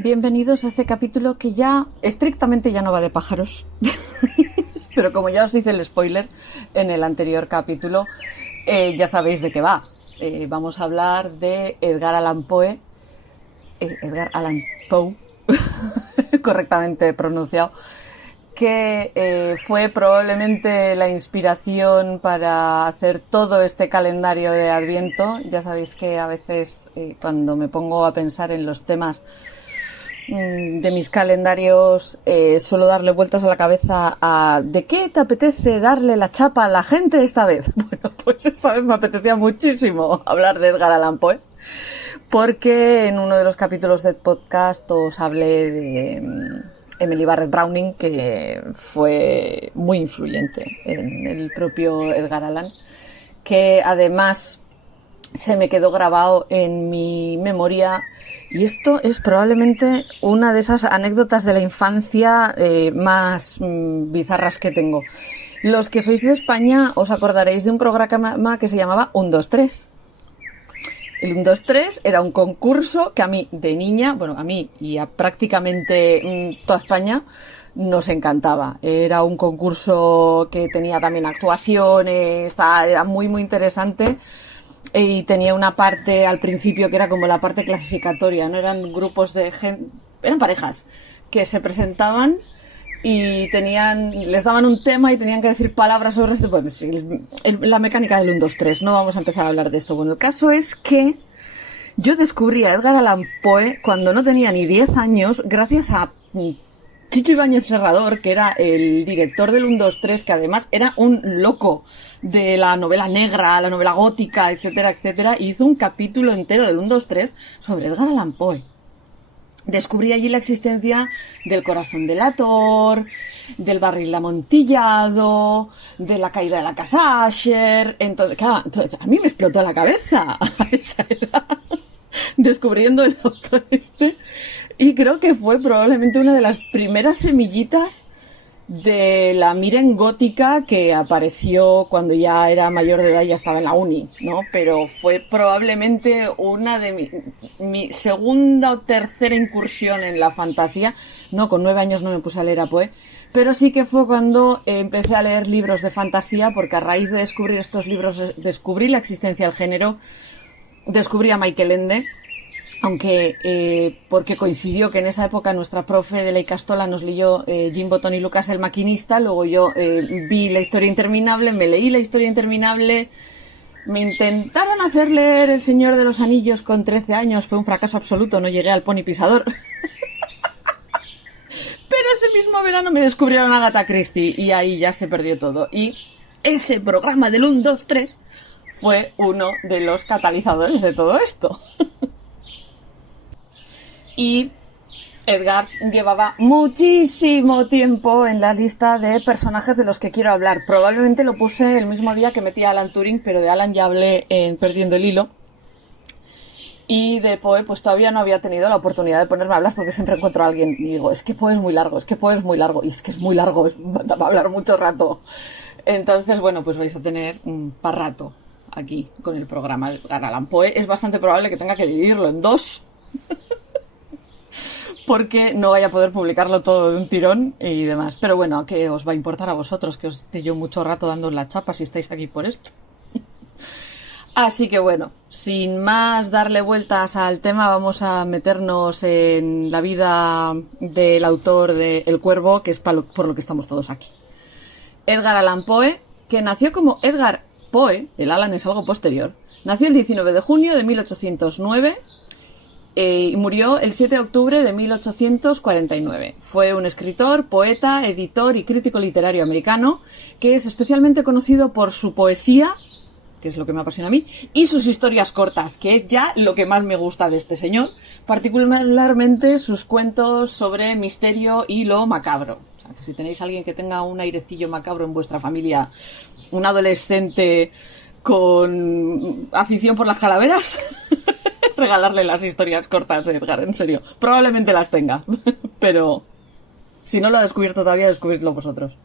Bienvenidos a este capítulo que ya estrictamente ya no va de pájaros. Pero como ya os dice el spoiler en el anterior capítulo, ya sabéis de qué va. Vamos a hablar de Edgar Allan Poe, correctamente pronunciado, que fue probablemente la inspiración para hacer todo este calendario de Adviento. Ya sabéis que a veces cuando me pongo a pensar en los temas de mis calendarios suelo darle vueltas a la cabeza a ¿de qué te apetece darle la chapa a la gente esta vez? Bueno, pues esta vez me apetecía muchísimo hablar de Edgar Allan Poe, porque en uno de los capítulos del podcast os hablé de Emily Barrett Browning, que fue muy influyente en el propio Edgar Allan, que además se me quedó grabado en mi memoria, y esto es probablemente una de esas anécdotas de la infancia más bizarras que tengo. Los que sois de España os acordaréis de un programa que se llamaba 1, 2, 3. El 1, 2, 3 era un concurso que a mí de niña, bueno, a mí y a prácticamente toda España nos encantaba. Era un concurso que tenía también actuaciones, era muy muy interesante. Y tenía una parte al principio que era como la parte clasificatoria, ¿no? Eran grupos de gente, eran parejas que se presentaban y les daban un tema y tenían que decir palabras sobre esto. Pues, la mecánica del 1, 2, 3, no vamos a empezar a hablar de esto. Bueno, el caso es que yo descubrí a Edgar Allan Poe cuando no tenía ni 10 años, gracias a Chicho Ibáñez Serrador, que era el director del 1, 2, 3, que además era un loco de la novela negra, la novela gótica, etcétera, etcétera, y hizo un capítulo entero del 1, 2, 3 sobre Edgar Allan Poe. Descubrí allí la existencia del Corazón delator, del barril amontillado, de la caída de la casa Usher. Entonces, claro, a mí me explotó la cabeza a esa edad, descubriendo el autor este. Y creo que fue probablemente una de las primeras semillitas de la Miren gótica que apareció cuando ya era mayor de edad y ya estaba en la uni, ¿no? Pero fue probablemente una de mi segunda o tercera incursión en la fantasía. No, con 9 años no me puse a leer a Poe, pero sí que fue cuando empecé a leer libros de fantasía, porque a raíz de descubrir estos libros, descubrí la existencia del género, descubrí a Michael Ende. Aunque, porque coincidió que en esa época nuestra profe de la Icastola nos leyó Jim Botón y Lucas el maquinista, luego yo vi La historia interminable, me leí La historia interminable, me intentaron hacer leer El Señor de los Anillos con 13 años, fue un fracaso absoluto, no llegué al Pony Pisador. Pero ese mismo verano me descubrieron a Agatha Christie y ahí ya se perdió todo. Y ese programa del 1, 2, 3 fue uno de los catalizadores de todo esto. Y Edgar llevaba muchísimo tiempo en la lista de personajes de los que quiero hablar. Probablemente lo puse el mismo día que metí a Alan Turing, pero de Alan ya hablé en Perdiendo el Hilo. Y de Poe, pues todavía no había tenido la oportunidad de ponerme a hablar, porque siempre encuentro a alguien y digo, es que Poe es muy largo, es que Poe es muy largo, y es que es muy largo, va a hablar mucho rato. Entonces, bueno, pues vais a tener un par rato aquí con el programa de Edgar Allan Poe. Es bastante probable que tenga que dividirlo en 2. Porque no vaya a poder publicarlo todo de un tirón y demás. Pero bueno, ¿qué os va a importar a vosotros? Que os esté yo mucho rato dando la chapa si estáis aquí por esto. Así que bueno, sin más darle vueltas al tema, vamos a meternos en la vida del autor de El Cuervo, que es por lo que estamos todos aquí. Edgar Allan Poe, que nació como Edgar Poe, el Allan es algo posterior, nació el 19 de junio de 1809... y murió el 7 de octubre de 1849. Fue un escritor, poeta, editor y crítico literario americano que es especialmente conocido por su poesía, que es lo que me apasiona a mí, y sus historias cortas, que es ya lo que más me gusta de este señor, particularmente sus cuentos sobre misterio y lo macabro. O sea, que si tenéis a alguien que tenga un airecillo macabro en vuestra familia, un adolescente con afición por las calaveras... regalarle las historias cortas de Edgar, en serio. Probablemente las tenga, pero si no lo ha descubierto todavía, descubridlo vosotros.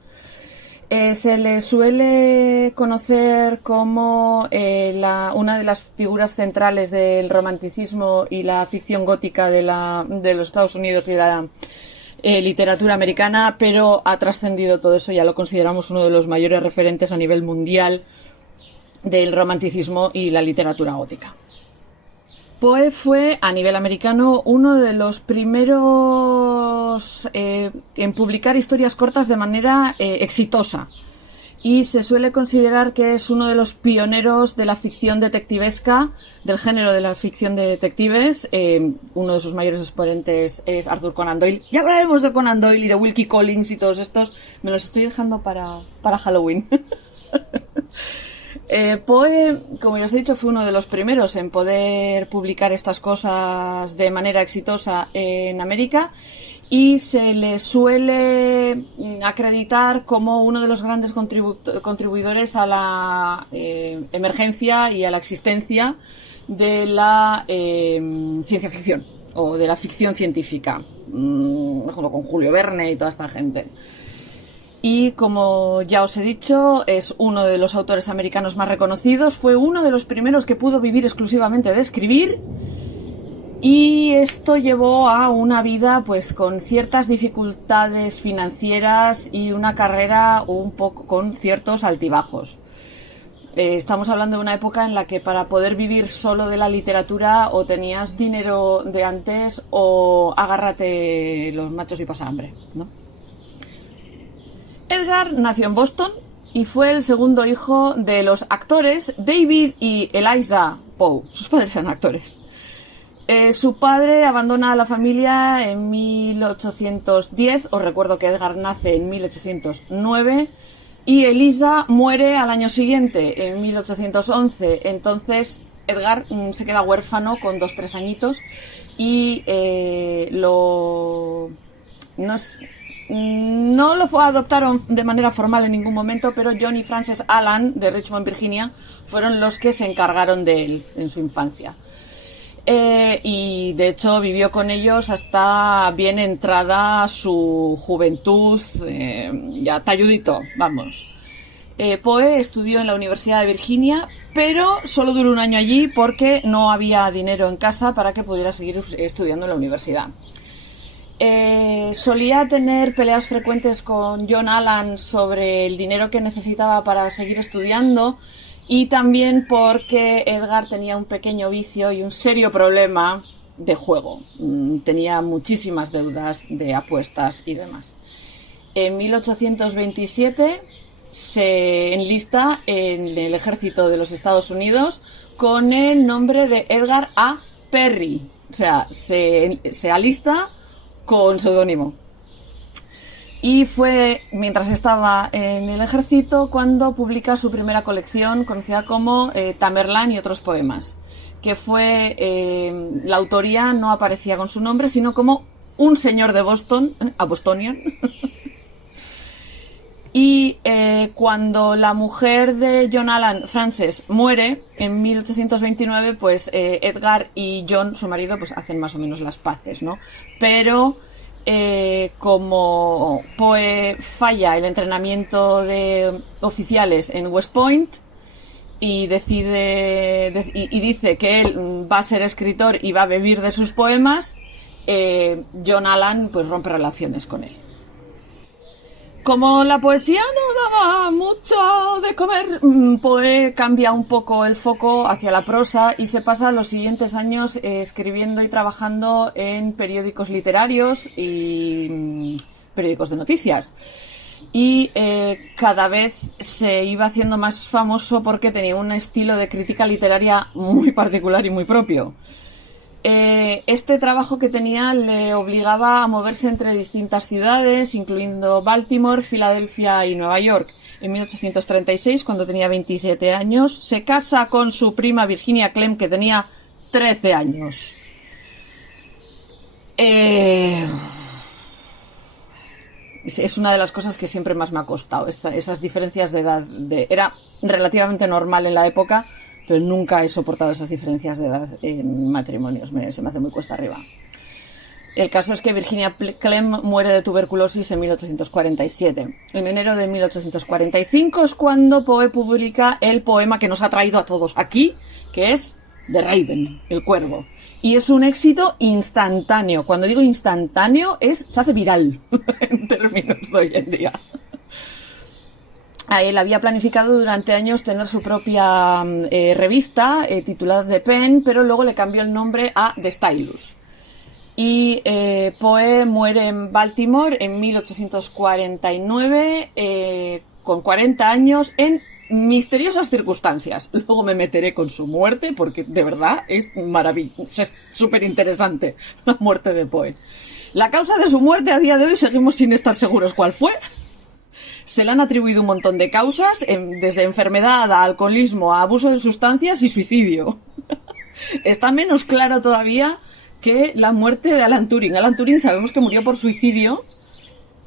Se le suele conocer como una de las figuras centrales del romanticismo y la ficción gótica de los Estados Unidos y de la literatura americana, pero ha trascendido todo eso, ya lo consideramos uno de los mayores referentes a nivel mundial del romanticismo y la literatura gótica. Poe fue, a nivel americano, uno de los primeros en publicar historias cortas de manera exitosa. Y se suele considerar que es uno de los pioneros de la ficción detectivesca, del género de la ficción de detectives. Uno de sus mayores exponentes es Arthur Conan Doyle. Ya hablaremos de Conan Doyle y de Wilkie Collins y todos estos. Me los estoy dejando para Halloween. Poe, como ya os he dicho, fue uno de los primeros en poder publicar estas cosas de manera exitosa en América y se le suele acreditar como uno de los grandes contribuidores a la emergencia y a la existencia de la ciencia ficción o de la ficción científica, junto con Julio Verne y toda esta gente. Y como ya os he dicho, es uno de los autores americanos más reconocidos. Fue uno de los primeros que pudo vivir exclusivamente de escribir. Y esto llevó a una vida pues con ciertas dificultades financieras y una carrera un poco con ciertos altibajos. Estamos hablando de una época en la que para poder vivir solo de la literatura o tenías dinero de antes o agárrate los machos y pasa hambre, ¿no? Edgar nació en Boston y fue el segundo hijo de los actores David y Eliza Poe. Sus padres eran actores. Su padre abandona a la familia en 1810. Os recuerdo que Edgar nace en 1809 y Eliza muere al año siguiente, en 1811. Entonces Edgar se queda huérfano con 2-3 añitos y no lo adoptaron de manera formal en ningún momento, pero John y Frances Allan de Richmond, Virginia, fueron los que se encargaron de él en su infancia. Y de hecho vivió con ellos hasta bien entrada su juventud, ya talludito, vamos. Poe estudió en la Universidad de Virginia, pero solo duró un año allí porque no había dinero en casa para que pudiera seguir estudiando en la universidad. Solía tener peleas frecuentes con John Allan sobre el dinero que necesitaba para seguir estudiando y también porque Edgar tenía un pequeño vicio y un serio problema de juego. Tenía muchísimas deudas de apuestas y demás. En 1827 se enlista en el ejército de los Estados Unidos con el nombre de Edgar A. Perry. O sea, se alista con seudónimo. Y fue mientras estaba en el ejército cuando publica su primera colección conocida como Tamerlán y otros poemas, que fue la autoría no aparecía con su nombre sino como un señor de Boston, a Bostonian. Y cuando la mujer de John Allan, Frances, muere en 1829, pues Edgar y John, su marido, pues hacen más o menos las paces, ¿no? Pero como Poe falla el entrenamiento de oficiales en West Point y dice que él va a ser escritor y va a vivir de sus poemas, John Allan pues rompe relaciones con él. Como la poesía no daba mucho de comer, Poe cambia un poco el foco hacia la prosa y se pasa los siguientes años escribiendo y trabajando en periódicos literarios y periódicos de noticias. Y cada vez se iba haciendo más famoso porque tenía un estilo de crítica literaria muy particular y muy propio. Este trabajo que tenía le obligaba a moverse entre distintas ciudades, incluyendo Baltimore, Filadelfia y Nueva York. En 1836, cuando tenía 27 años, se casa con su prima Virginia Clemm, que tenía 13 años. Es una de las cosas que siempre más me ha costado, esas diferencias de edad. Era relativamente normal en la época, pero nunca he soportado esas diferencias de edad en matrimonios, se me hace muy cuesta arriba. El caso es que Virginia Clemm muere de tuberculosis en 1847. En enero de 1845 es cuando Poe publica el poema que nos ha traído a todos aquí, que es The Raven, el cuervo. Y es un éxito instantáneo. Cuando digo instantáneo, se hace viral en términos de hoy en día. Él había planificado durante años tener su propia revista titulada The Pen, pero luego le cambió el nombre a The Stylus. Y Poe muere en Baltimore en 1849 con 40 años en misteriosas circunstancias. Luego me meteré con su muerte porque de verdad es maravilloso, es súper interesante la muerte de Poe. La causa de su muerte a día de hoy seguimos sin estar seguros cuál fue. Se le han atribuido un montón de causas, desde enfermedad a alcoholismo, a abuso de sustancias y suicidio. Está menos claro todavía que la muerte de Alan Turing. Alan Turing sabemos que murió por suicidio,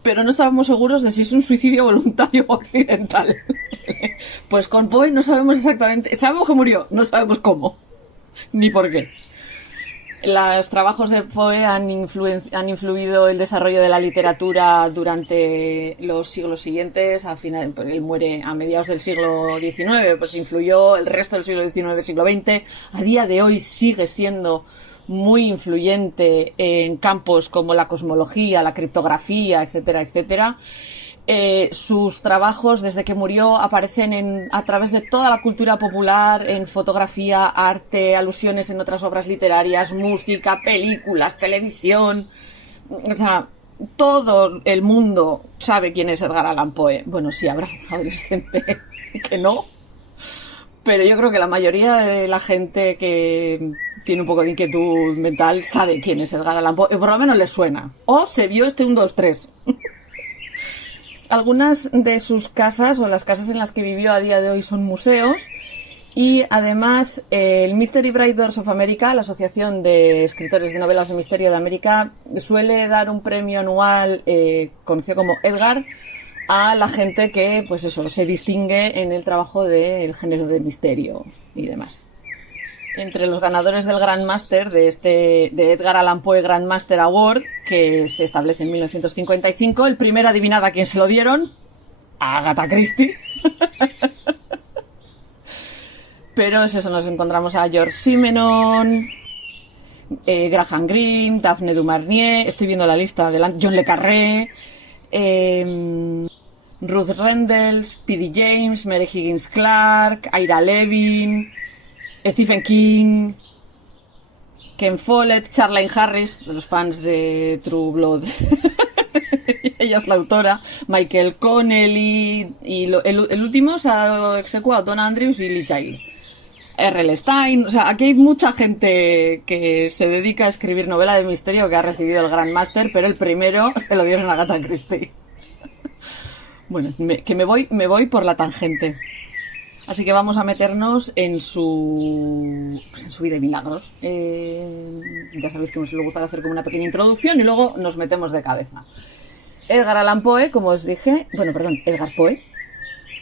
pero no estábamos seguros de si es un suicidio voluntario o accidental. Pues con Poe no sabemos exactamente. Sabemos que murió, no sabemos cómo, ni por qué. Los trabajos de Poe han influido el desarrollo de la literatura durante los siglos siguientes. Él muere a mediados del siglo XIX, pues influyó el resto del siglo XIX, siglo XX. A día de hoy sigue siendo muy influyente en campos como la cosmología, la criptografía, etcétera, etcétera. Sus trabajos, desde que murió, aparecen a través de toda la cultura popular, en fotografía, arte, alusiones en otras obras literarias, música, películas, televisión. O sea, todo el mundo sabe quién es Edgar Allan Poe. Bueno, sí, habrá un adolescente que no, pero yo creo que la mayoría de la gente que tiene un poco de inquietud mental sabe quién es Edgar Allan Poe, y por lo menos le suena. O se vio 1, 2, 3. Algunas de sus casas, o las casas en las que vivió a día de hoy, son museos. Y además, el Mystery Writers of America, la Asociación de Escritores de Novelas de Misterio de América, suele dar un premio anual conocido como Edgar a la gente que, pues eso, se distingue en el trabajo del género de misterio y demás. Entre los ganadores del Grandmaster de Edgar Allan Poe Grandmaster Award, que se establece en 1955, el primero, adivinad a quién se lo dieron: a Agatha Christie. Pero es eso, nos encontramos a George Simenon, Graham Greene, Daphne du Maurier, estoy viendo la lista adelante, John le Carré, Ruth Rendell, Speedy James, Mary Higgins Clark, Ira Levin, Stephen King, Ken Follett, Charlaine Harris, de los fans de True Blood. Ella es la autora. Michael Connelly, y el último se ha execuado Don Andrews y Lee Child. R.L. Stein. O sea, aquí hay mucha gente que se dedica a escribir novela de misterio que ha recibido el Grandmaster, pero el primero se lo dieron a Agatha Christie. Bueno, me voy por la tangente. Así que vamos a meternos en su vida y milagros. Ya sabéis que me suele gustar hacer como una pequeña introducción y luego nos metemos de cabeza. Edgar Allan Poe, como os dije, Edgar Poe,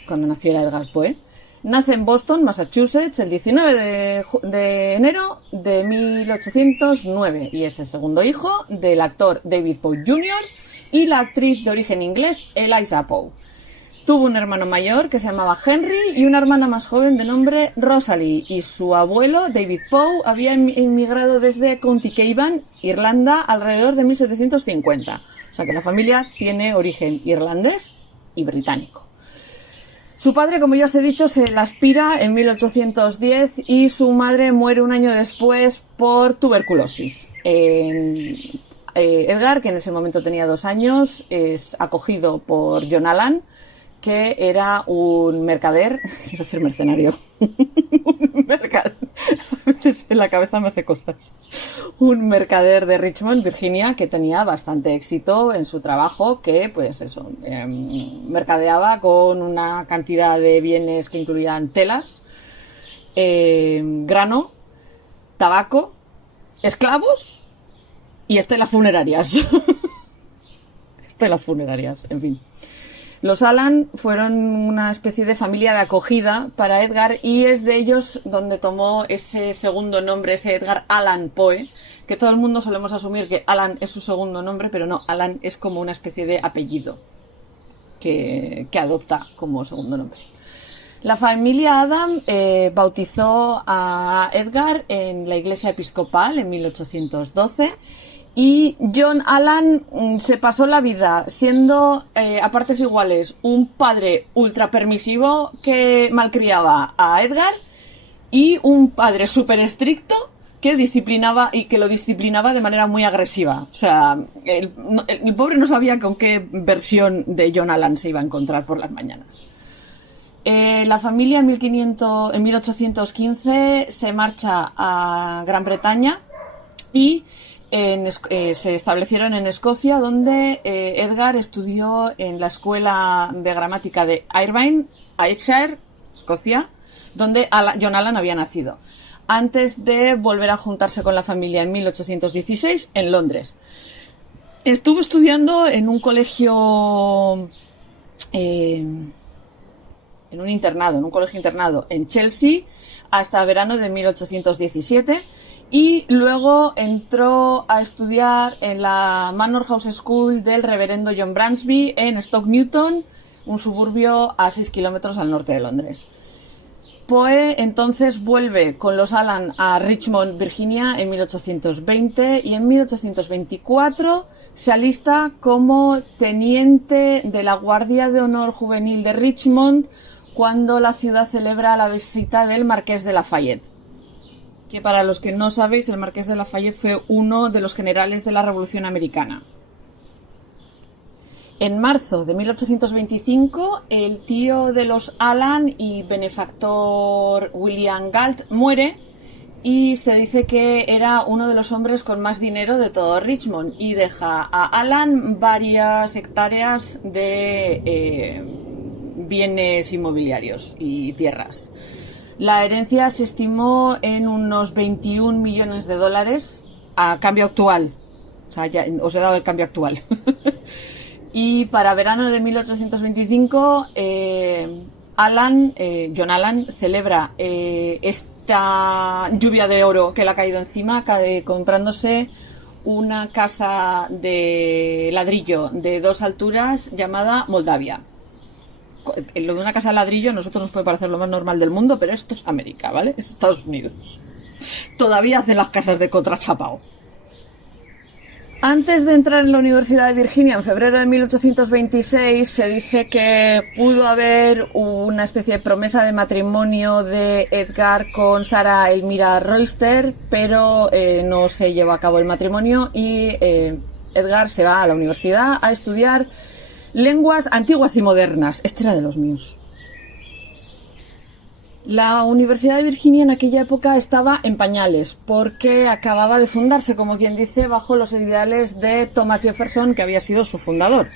cuando nació era Edgar Poe, nace en Boston, Massachusetts, el 19 de enero de 1809 y es el segundo hijo del actor David Poe Jr. y la actriz de origen inglés Eliza Poe. Tuvo un hermano mayor que se llamaba Henry y una hermana más joven de nombre Rosalie, y su abuelo, David Poe, había inmigrado desde County Cavan, Irlanda, alrededor de 1750. O sea que la familia tiene origen irlandés y británico. Su padre, como ya os he dicho, se la aspira en 1810 y su madre muere un año después por tuberculosis. Edgar, que en ese momento tenía 2 años, es acogido por John Allan, que era un mercader, quiero decir mercenario, un mercader, a veces en la cabeza me hace cosas, un mercader de Richmond, Virginia, que tenía bastante éxito en su trabajo, que pues eso, mercadeaba con una cantidad de bienes que incluían telas, grano, tabaco, esclavos y estelas funerarias. Estelas funerarias, en fin. Los Allan fueron una especie de familia de acogida para Edgar y es de ellos donde tomó ese segundo nombre, ese Edgar Allan Poe, que todo el mundo solemos asumir que Alan es su segundo nombre, pero no, Alan es como una especie de apellido que adopta como segundo nombre. La familia Adam bautizó a Edgar en la iglesia episcopal en 1812 y John Alan se pasó la vida siendo a partes iguales un padre ultra permisivo que malcriaba a Edgar y un padre súper estricto que disciplinaba y que lo disciplinaba de manera muy agresiva. O sea, el pobre no sabía con qué versión de John Alan se iba a encontrar por las mañanas. La familia en 1815 se marcha a Gran Bretaña y se establecieron en Escocia, donde Edgar estudió en la escuela de gramática de Irvine, Ayrshire, Escocia, donde John Alan había nacido, antes de volver a juntarse con la familia en 1816 en Londres. Estuvo estudiando en un colegio... en un colegio internado en Chelsea hasta verano de 1817 y luego entró a estudiar en la Manor House School del reverendo John Bransby en Stoke Newton, un suburbio a 6 kilómetros al norte de Londres. Poe entonces vuelve con los Alan a Richmond, Virginia, en 1820 y en 1824 se alista como teniente de la Guardia de Honor Juvenil de Richmond cuando la ciudad celebra la visita del Marqués de Lafayette. Que para los que no sabéis, el Marqués de Lafayette fue uno de los generales de la Revolución Americana. En marzo de 1825, el tío de los Alan y benefactor William Galt muere y se dice que era uno de los hombres con más dinero de todo Richmond y deja a Alan varias hectáreas de bienes inmobiliarios y tierras. La herencia se estimó en unos 21 millones de dólares a cambio actual. O sea, ya os he dado el cambio actual. Y para verano de 1825, John Alan celebra esta lluvia de oro que le ha caído encima, comprándose una casa de ladrillo de 2 alturas llamada Moldavia. Lo de una casa de ladrillo a nosotros nos puede parecer lo más normal del mundo, pero esto es América, ¿vale? Es Estados Unidos. Todavía hacen las casas de contrachapao. Antes de entrar en la Universidad de Virginia, en febrero de 1826, se dice que pudo haber una especie de promesa de matrimonio de Edgar con Sarah Elmira Royster, pero no se llevó a cabo el matrimonio y Edgar se va a la universidad a estudiar lenguas antiguas y modernas. Este era de los míos. La Universidad de Virginia en aquella época estaba en pañales porque acababa de fundarse, como quien dice, bajo los ideales de Thomas Jefferson, que había sido su fundador.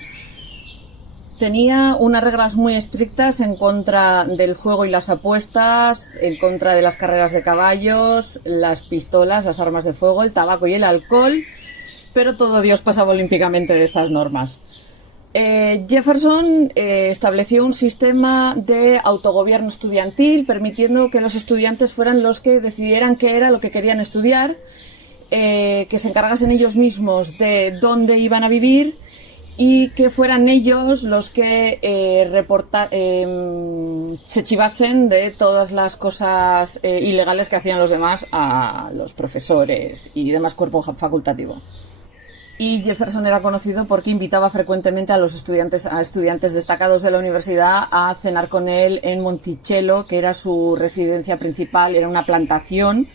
Tenía unas reglas muy estrictas en contra del juego y las apuestas, en contra de las carreras de caballos, las pistolas, las armas de fuego, el tabaco y el alcohol, pero todo Dios pasaba olímpicamente de estas normas. Jefferson estableció un sistema de autogobierno estudiantil, permitiendo que los estudiantes fueran los que decidieran qué era lo que querían estudiar, que se encargasen ellos mismos de dónde iban a vivir y que fueran ellos los que se chivasen de todas las cosas ilegales que hacían los demás a los profesores y demás cuerpo facultativo. Y Jefferson era conocido porque invitaba frecuentemente a estudiantes destacados de la universidad a cenar con él en Monticello, que era su residencia principal, era una plantación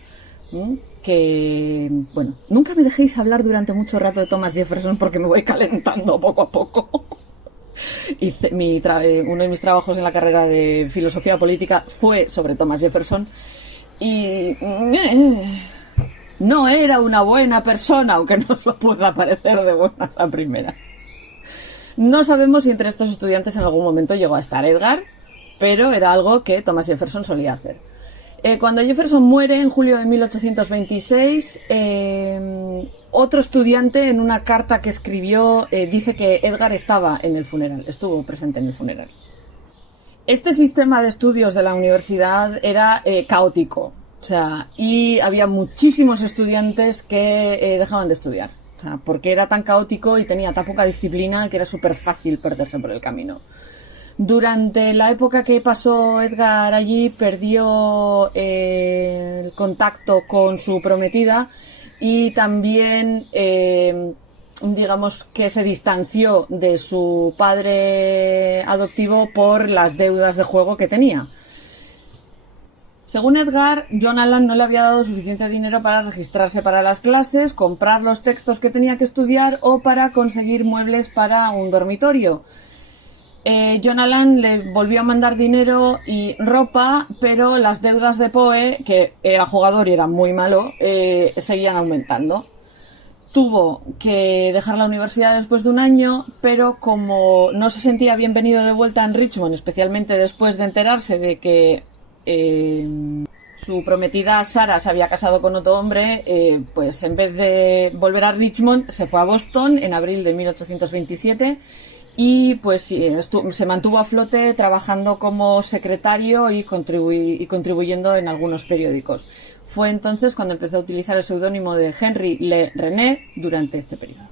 que, bueno, nunca me dejéis hablar durante mucho rato de Thomas Jefferson porque me voy calentando poco a poco. Uno de mis trabajos en la carrera de filosofía política fue sobre Thomas Jefferson y... no era una buena persona, aunque no os lo pueda parecer de buenas a primeras. No sabemos si entre estos estudiantes en algún momento llegó a estar Edgar, pero era algo que Thomas Jefferson solía hacer. Cuando Jefferson muere en julio de 1826, otro estudiante en una carta que escribió dice que Edgar estaba en el funeral, estuvo presente en el funeral. Este sistema de estudios de la universidad era caótico. O O sea, y había muchísimos estudiantes que dejaban de estudiar. O sea, porque era tan caótico y tenía tan poca disciplina que era súper fácil perderse por el camino. Durante la época que pasó Edgar allí, perdió el contacto con su prometida y también, digamos que se distanció de su padre adoptivo por las deudas de juego que tenía. Según Edgar, John Allan no le había dado suficiente dinero para registrarse para las clases, comprar los textos que tenía que estudiar o para conseguir muebles para un dormitorio. John Allan le volvió a mandar dinero y ropa, pero las deudas de Poe, que era jugador y era muy malo, seguían aumentando. Tuvo que dejar la universidad después de un año, pero como no se sentía bienvenido de vuelta en Richmond, especialmente después de enterarse de que su prometida Sarah se había casado con otro hombre, pues en vez de volver a Richmond se fue a Boston en abril de 1827 y pues se mantuvo a flote trabajando como secretario y contribuyendo en algunos periódicos. Fue entonces cuando empezó a utilizar el seudónimo de Henry Le René durante este periodo.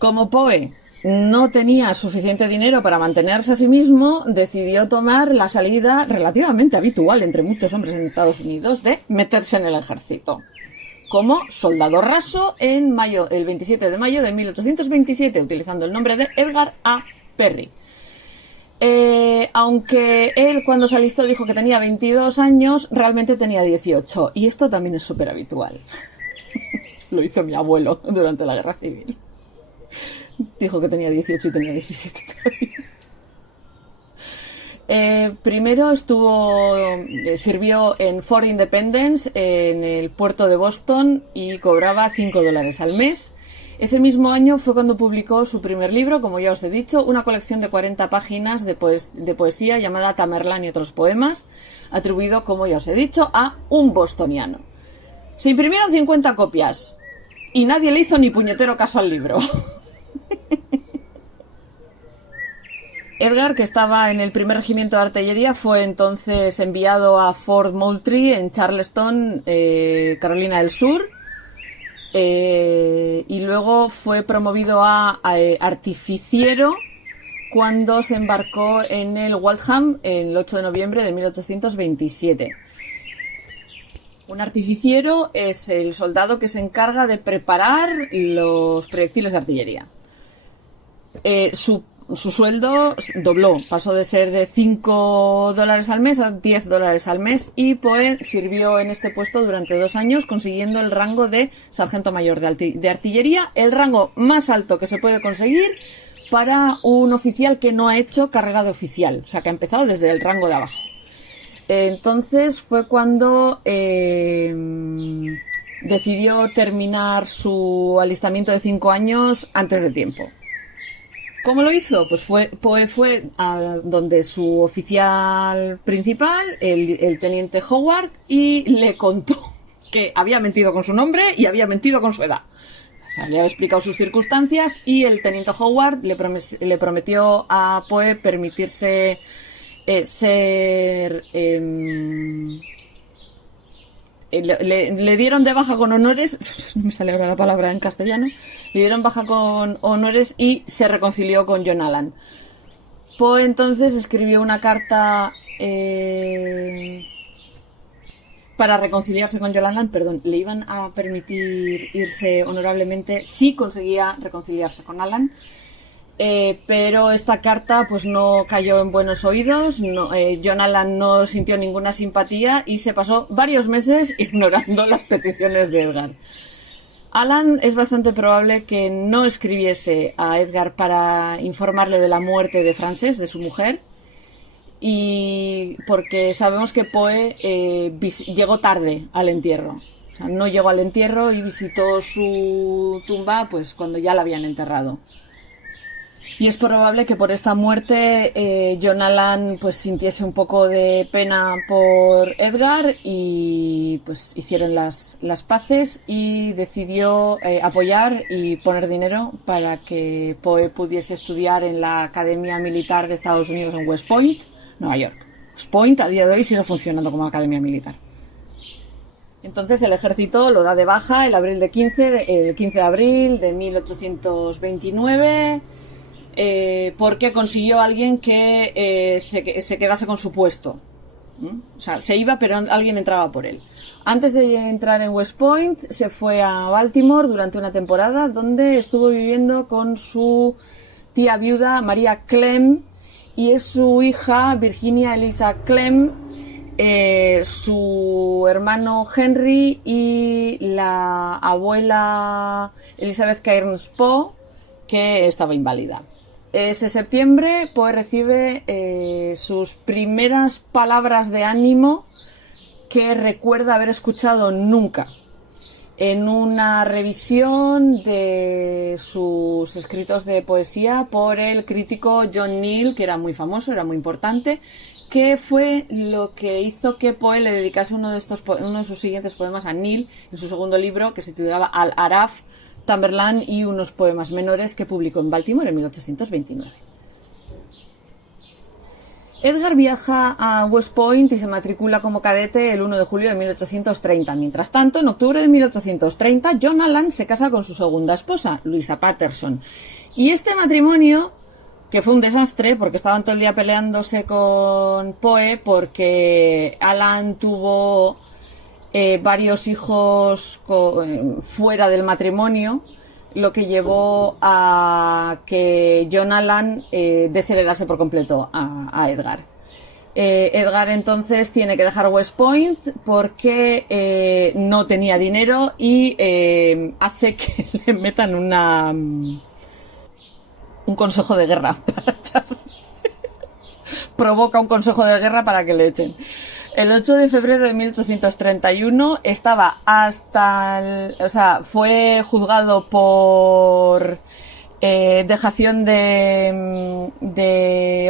Como Poe no tenía suficiente dinero para mantenerse a sí mismo, decidió tomar la salida relativamente habitual entre muchos hombres en Estados Unidos de meterse en el ejército. Como soldado raso el 27 de mayo de 1827, utilizando el nombre de Edgar A. Perry. Aunque él cuando se alistó dijo que tenía 22 años, realmente tenía 18. Y esto también es súper habitual. Lo hizo mi abuelo durante la Guerra Civil. Dijo que tenía 18 y tenía 17 todavía. Primero sirvió en Fort Independence, en el puerto de Boston, y cobraba $5 al mes. Ese mismo año fue cuando publicó su primer libro, como ya os he dicho, una colección de 40 páginas de poesía llamada Tamerlán y otros poemas, atribuido, como ya os he dicho, a un bostoniano. Se imprimieron 50 copias y nadie le hizo ni puñetero caso al libro. Edgar, que estaba en el primer regimiento de artillería, fue entonces enviado a Fort Moultrie en Charleston, Carolina del Sur, y luego fue promovido a artificiero cuando se embarcó en el Waltham el 8 de noviembre de 1827. Un artificiero es el soldado que se encarga de preparar los proyectiles de artillería. Su sueldo dobló, pasó de ser de $5 al mes a $10 al mes, y Poe sirvió en este puesto durante 2 años, consiguiendo el rango de sargento mayor de artillería, el rango más alto que se puede conseguir para un oficial que no ha hecho carrera de oficial, o sea que ha empezado desde el rango de abajo. Entonces fue cuando decidió terminar su alistamiento de 5 años antes de tiempo. ¿Cómo lo hizo? Pues Poe fue a donde su oficial principal, el teniente Howard, y le contó que había mentido con su nombre y había mentido con su edad. O sea, le había explicado sus circunstancias y el teniente Howard le prometió a Poe permitirse ser... Le dieron de baja con honores, no me sale ahora la palabra en castellano, le dieron baja con honores y se reconcilió con John Allan. Poe entonces escribió una carta para reconciliarse con John Allan, le iban a permitir irse honorablemente si conseguía reconciliarse con Allan. Pero esta carta pues no cayó en buenos oídos, John Allan no sintió ninguna simpatía y se pasó varios meses ignorando las peticiones de Edgar. Allan es bastante probable que no escribiese a Edgar para informarle de la muerte de Frances, de su mujer, y porque sabemos que Poe llegó tarde al entierro. O sea, no llegó al entierro y visitó su tumba pues cuando ya la habían enterrado. Y es probable que por esta muerte John Allan pues sintiese un poco de pena por Edgar y pues hicieron las paces y decidió apoyar y poner dinero para que Poe pudiese estudiar en la Academia Militar de Estados Unidos en West Point, Nueva York. West Point a día de hoy sigue funcionando como academia militar. Entonces el ejército lo da de baja el 15 de abril de 1829 porque consiguió alguien que se quedase con su puesto. O sea, se iba, pero alguien entraba por él. Antes de entrar en West Point, se fue a Baltimore durante una temporada, donde estuvo viviendo con su tía viuda, María Clem, y es su hija, Virginia Eliza Clem, su hermano Henry y la abuela Elizabeth Cairns Poe, que estaba inválida. Ese septiembre, Poe recibe sus primeras palabras de ánimo que recuerda haber escuchado nunca, en una revisión de sus escritos de poesía por el crítico John Neal, que era muy famoso, era muy importante, que fue lo que hizo que Poe le dedicase uno de sus siguientes poemas a Neal en su segundo libro, que se titulaba Al-Araf, Tamerlane y unos poemas menores, que publicó en Baltimore en 1829. Edgar viaja a West Point y se matricula como cadete el 1 de julio de 1830. Mientras tanto, en octubre de 1830, John Allan se casa con su segunda esposa, Louisa Patterson. Y este matrimonio, que fue un desastre porque estaban todo el día peleándose con Poe, porque Allan tuvo varios hijos fuera del matrimonio, lo que llevó a que John Allan desheredase por completo a Edgar. Edgar entonces tiene que dejar West Point porque no tenía dinero y hace que le metan un consejo de guerra para echarle. Provoca un consejo de guerra para que le echen. El 8 de febrero de 1831 estaba fue juzgado por dejación de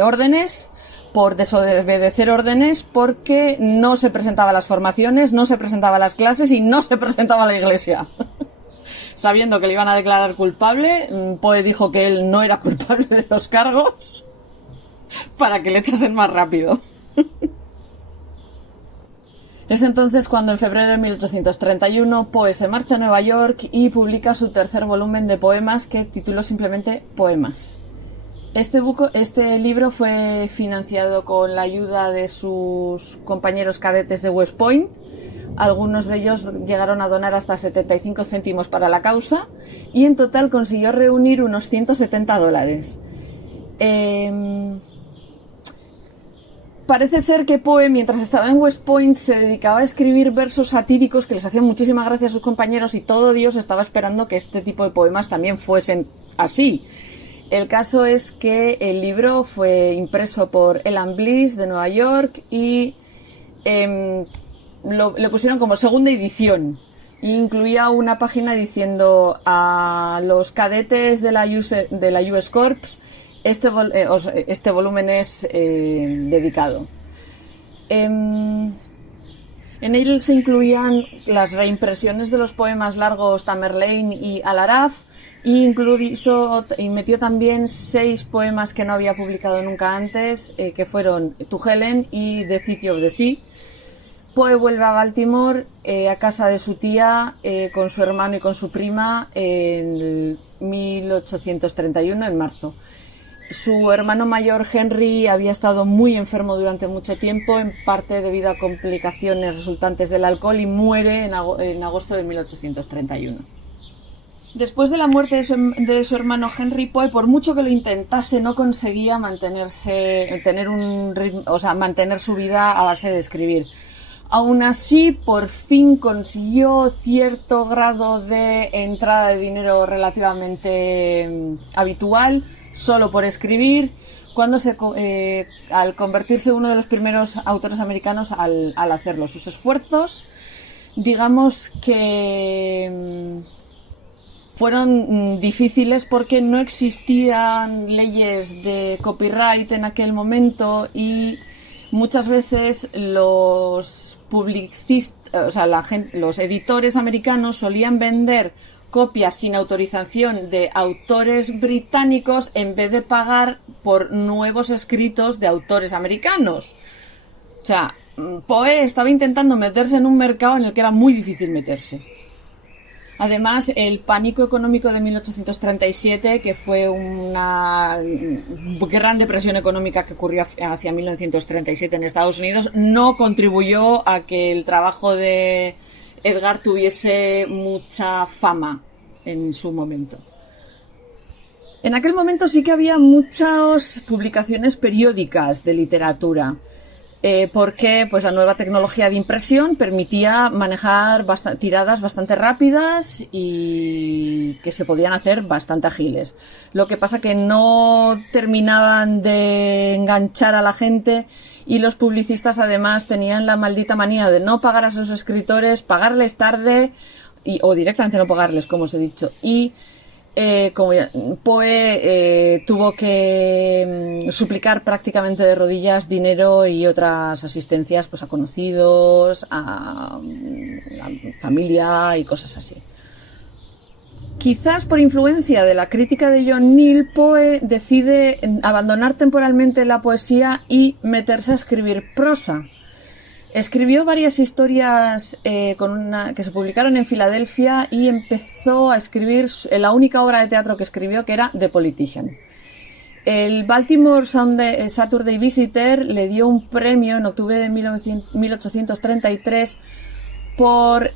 órdenes, por desobedecer órdenes, porque no se presentaba a las formaciones, no se presentaba a las clases y no se presentaba a la iglesia. Sabiendo que le iban a declarar culpable, Poe dijo que él no era culpable de los cargos para que le echasen más rápido. Es entonces cuando en febrero de 1831 Poe se marcha a Nueva York y publica su tercer volumen de poemas, que tituló simplemente Poemas. Este libro fue financiado con la ayuda de sus compañeros cadetes de West Point. Algunos de ellos llegaron a donar hasta 75 céntimos para la causa y en total consiguió reunir unos $170. Parece ser que Poe, mientras estaba en West Point, se dedicaba a escribir versos satíricos que les hacían muchísima gracia a sus compañeros, y todo Dios estaba esperando que este tipo de poemas también fuesen así. El caso es que el libro fue impreso por Elan Bliss de Nueva York y le pusieron como segunda edición. E incluía una página diciendo a los cadetes de la US Corps: este volumen es dedicado. En él se incluían las reimpresiones de los poemas largos Tamerlane y Al-Araf, y metió también 6 poemas que no había publicado nunca antes, que fueron To Helen y The City of the Sea. Poe vuelve a Baltimore, a casa de su tía, con su hermano y con su prima, en 1831, en marzo. Su hermano mayor, Henry, había estado muy enfermo durante mucho tiempo, en parte debido a complicaciones resultantes del alcohol, y muere en agosto de 1831. Después de la muerte de su hermano Henry, Poe, por mucho que lo intentase, no conseguía mantener su vida a base de escribir. Aún así, por fin consiguió cierto grado de entrada de dinero relativamente habitual, solo por escribir, cuando al convertirse en uno de los primeros autores americanos al hacerlo. Sus esfuerzos, digamos que fueron difíciles porque no existían leyes de copyright en aquel momento, y muchas veces los los editores americanos solían vender copias sin autorización de autores británicos en vez de pagar por nuevos escritos de autores americanos. O sea, Poe estaba intentando meterse en un mercado en el que era muy difícil meterse. Además, el pánico económico de 1837, que fue una gran depresión económica que ocurrió hacia 1937 en Estados Unidos, no contribuyó a que el trabajo de Edgar tuviese mucha fama en su momento. En aquel momento sí que había muchas publicaciones periódicas de literatura. Porque pues la nueva tecnología de impresión permitía manejar tiradas bastante rápidas y que se podían hacer bastante ágiles. Lo que pasa que no terminaban de enganchar a la gente y los publicistas además tenían la maldita manía de no pagar a sus escritores, pagarles tarde o directamente no pagarles, como os he dicho. Y como Poe tuvo que suplicar prácticamente de rodillas dinero y otras asistencias pues a conocidos, a familia y cosas así. Quizás por influencia de la crítica de John Neal, Poe decide abandonar temporalmente la poesía y meterse a escribir prosa. Escribió varias historias que se publicaron en Filadelfia y empezó a escribir la única obra de teatro que escribió, que era The Politician. El Baltimore Saturday Visitor le dio un premio en octubre de 1833 por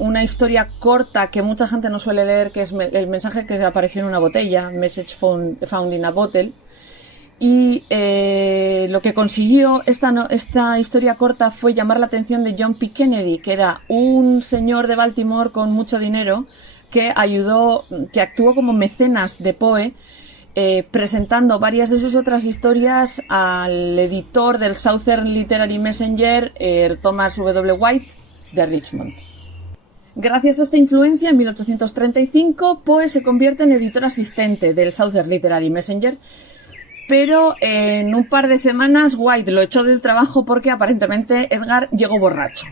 una historia corta que mucha gente no suele leer, que es El mensaje que apareció en una botella, Message Found in a Bottle. Y lo que consiguió esta historia corta fue llamar la atención de John P. Kennedy, que era un señor de Baltimore con mucho dinero que actuó como mecenas de Poe, presentando varias de sus otras historias al editor del Southern Literary Messenger, Thomas W. White, de Richmond. Gracias a esta influencia, en 1835, Poe se convierte en editor asistente del Southern Literary Messenger, pero en un par de semanas White lo echó del trabajo porque aparentemente Edgar llegó borracho.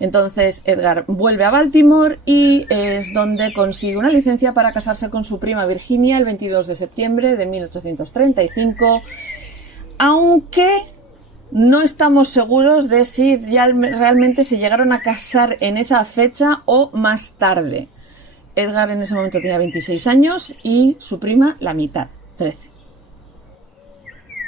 Entonces Edgar vuelve a Baltimore y es donde consigue una licencia para casarse con su prima Virginia el 22 de septiembre de 1835, aunque no estamos seguros de si realmente se llegaron a casar en esa fecha o más tarde. Edgar en ese momento tenía 26 años y su prima la mitad, 13.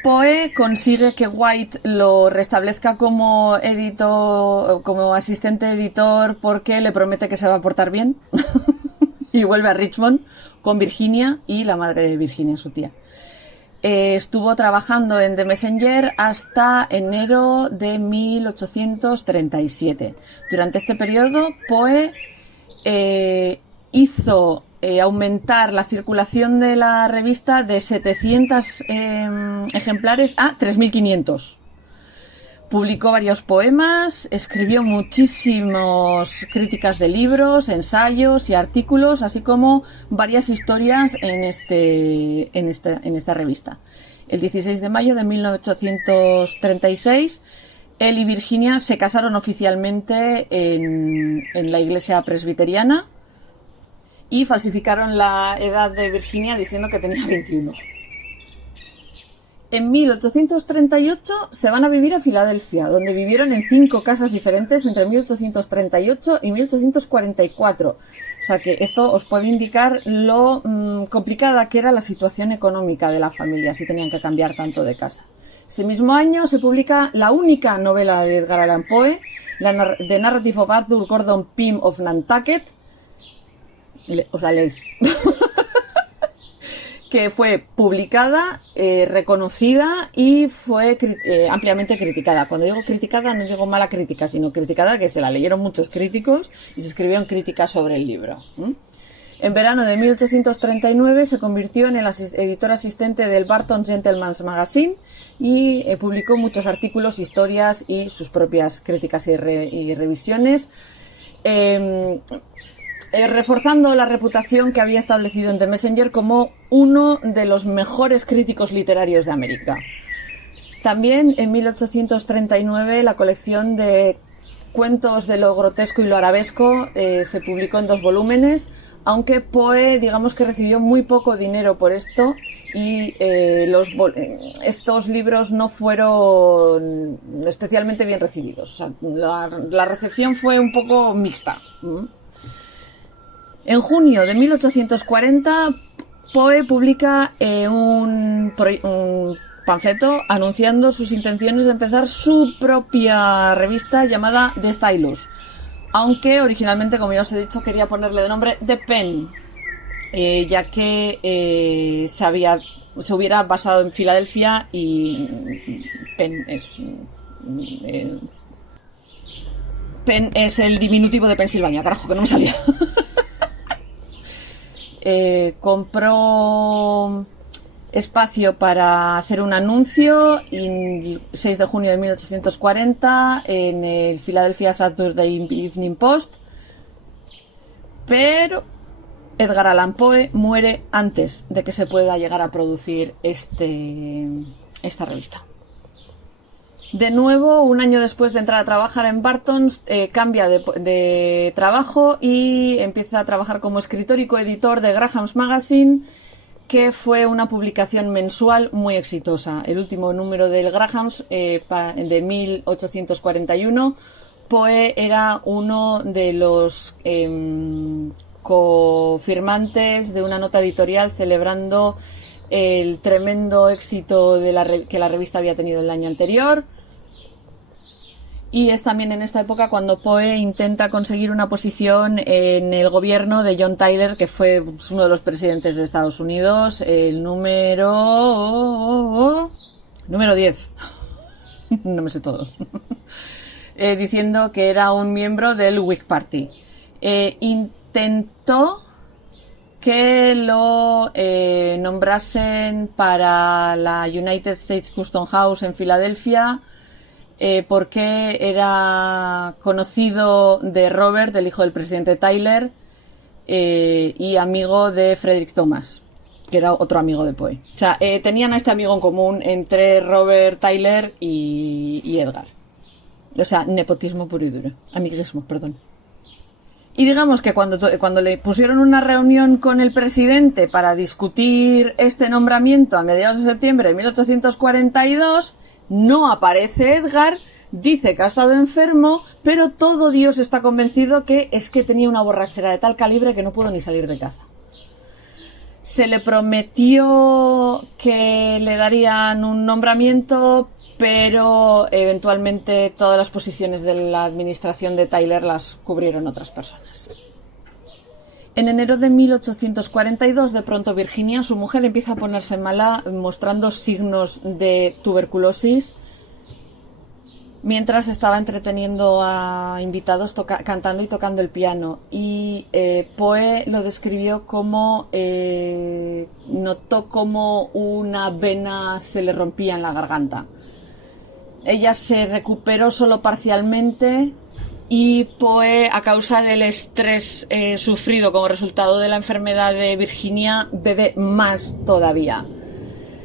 Poe consigue que White lo restablezca como editor, como asistente editor, porque le promete que se va a portar bien y vuelve a Richmond con Virginia y la madre de Virginia, su tía. Estuvo trabajando en The Messenger hasta enero de 1837. Durante este periodo, Poe hizo aumentar la circulación de la revista de 700 ejemplares a 3.500. Publicó varios poemas, escribió muchísimas críticas de libros, ensayos y artículos, así como varias historias en esta revista. El 16 de mayo de 1836, él y Virginia se casaron oficialmente en la iglesia presbiteriana y falsificaron la edad de Virginia diciendo que tenía 21. En 1838 se van a vivir a Filadelfia, donde vivieron en 5 casas diferentes entre 1838 y 1844. O sea que esto os puede indicar lo complicada que era la situación económica de la familia, si tenían que cambiar tanto de casa. Ese mismo año se publica la única novela de Edgar Allan Poe, The Narrative of Arthur Gordon Pym of Nantucket. Os la leéis. Que fue publicada, reconocida y fue ampliamente criticada. Cuando digo criticada no digo mala crítica, sino criticada que se la leyeron muchos críticos y se escribieron críticas sobre el libro. En verano de 1839 se convirtió en el editor asistente del Barton Gentleman's Magazine y publicó muchos artículos, historias y sus propias críticas y revisiones. Reforzando la reputación que había establecido en The Messenger como uno de los mejores críticos literarios de América. También en 1839 la colección de cuentos de lo grotesco y lo arabesco se publicó en 2 volúmenes, aunque Poe, digamos que recibió muy poco dinero por esto y estos libros no fueron especialmente bien recibidos. O sea, la recepción fue un poco mixta. En junio de 1840, Poe publica un panfleto anunciando sus intenciones de empezar su propia revista llamada The Stylus, aunque originalmente, como ya os he dicho, quería ponerle de nombre The Pen, ya que se hubiera basado en Filadelfia y Penn es el diminutivo de Pensilvania, carajo, que no me salía. Compró espacio para hacer un anuncio el 6 de junio de 1840 en el Philadelphia Saturday Evening Post, pero Edgar Allan Poe muere antes de que se pueda llegar a producir esta revista. De nuevo, un año después de entrar a trabajar en Bartons, cambia de trabajo y empieza a trabajar como escritor y coeditor de Graham's Magazine, que fue una publicación mensual muy exitosa. El último número del Graham's, de 1841, Poe era uno de los cofirmantes de una nota editorial celebrando el tremendo éxito que la revista había tenido el año anterior. Y es también en esta época cuando Poe intenta conseguir una posición en el gobierno de John Tyler, que fue uno de los presidentes de Estados Unidos, el número 10. No me sé todos. Diciendo que era un miembro del Whig Party. Intentó que lo nombrasen para la United States Custom House en Filadelfia, porque era conocido de Robert, el hijo del presidente Tyler, y amigo de Frederick Thomas, que era otro amigo de Poe. O sea, tenían a este amigo en común entre Robert Tyler y Edgar. O sea, nepotismo puro y duro. Amiguismo, perdón. Y digamos que cuando le pusieron una reunión con el presidente para discutir este nombramiento a mediados de septiembre de 1842, no aparece Edgar, dice que ha estado enfermo, pero todo Dios está convencido que es que tenía una borrachera de tal calibre que no pudo ni salir de casa. Se le prometió que le darían un nombramiento, pero eventualmente todas las posiciones de la administración de Tyler las cubrieron otras personas. En enero de 1842, de pronto Virginia, su mujer, empieza a ponerse mala, mostrando signos de tuberculosis, mientras estaba entreteniendo a invitados cantando y tocando el piano. Y Poe lo describió como notó como una vena se le rompía en la garganta. Ella se recuperó solo parcialmente y Poe, a causa del estrés sufrido como resultado de la enfermedad de Virginia, bebe más todavía.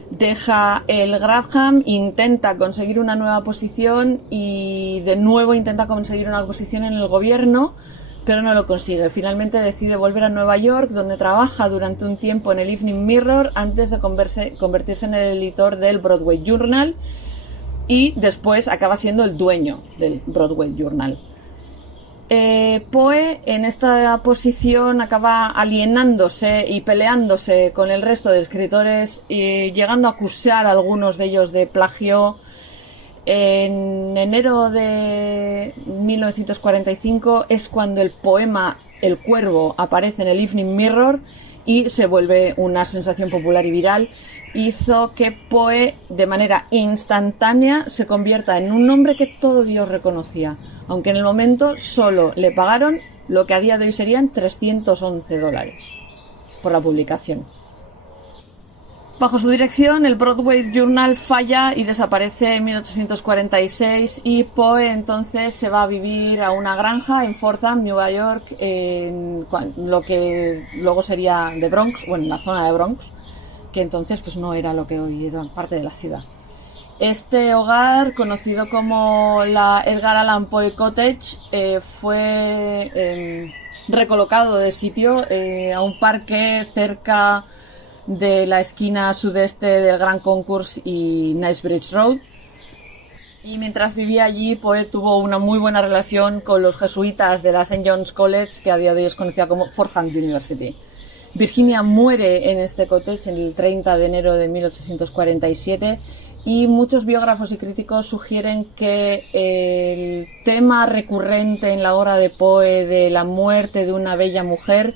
Deja el Graham, intenta conseguir una nueva posición y de nuevo intenta conseguir una posición en el gobierno, pero no lo consigue. Finalmente decide volver a Nueva York, donde trabaja durante un tiempo en el Evening Mirror antes de convertirse en el editor del Broadway Journal, y después acaba siendo el dueño del Broadway Journal. Poe en esta posición acaba alienándose y peleándose con el resto de escritores, llegando a acusar a algunos de ellos de plagio. En enero de 1945 es cuando el poema El Cuervo aparece en el Evening Mirror y se vuelve una sensación popular y viral. Hizo que Poe, de manera instantánea, se convierta en un nombre que todo Dios reconocía, aunque en el momento solo le pagaron lo que a día de hoy serían $311 por la publicación. Bajo su dirección, el Broadway Journal falla y desaparece en 1846, y Poe entonces se va a vivir a una granja en Fordham, Nueva York, en lo que luego sería de Bronx, bueno, en la zona de Bronx, que entonces pues no era lo que hoy era parte de la ciudad. Este hogar, conocido como la Edgar Allan Poe Cottage, fue recolocado de sitio a un parque cerca de la esquina sudeste del Grand Concourse y Knightsbridge Road. Y mientras vivía allí, Poe tuvo una muy buena relación con los jesuitas de la St. John's College, que a día de hoy es conocida como Fordham University. Virginia muere en este cottage el 30 de enero de 1847 y muchos biógrafos y críticos sugieren que el tema recurrente en la obra de Poe de la muerte de una bella mujer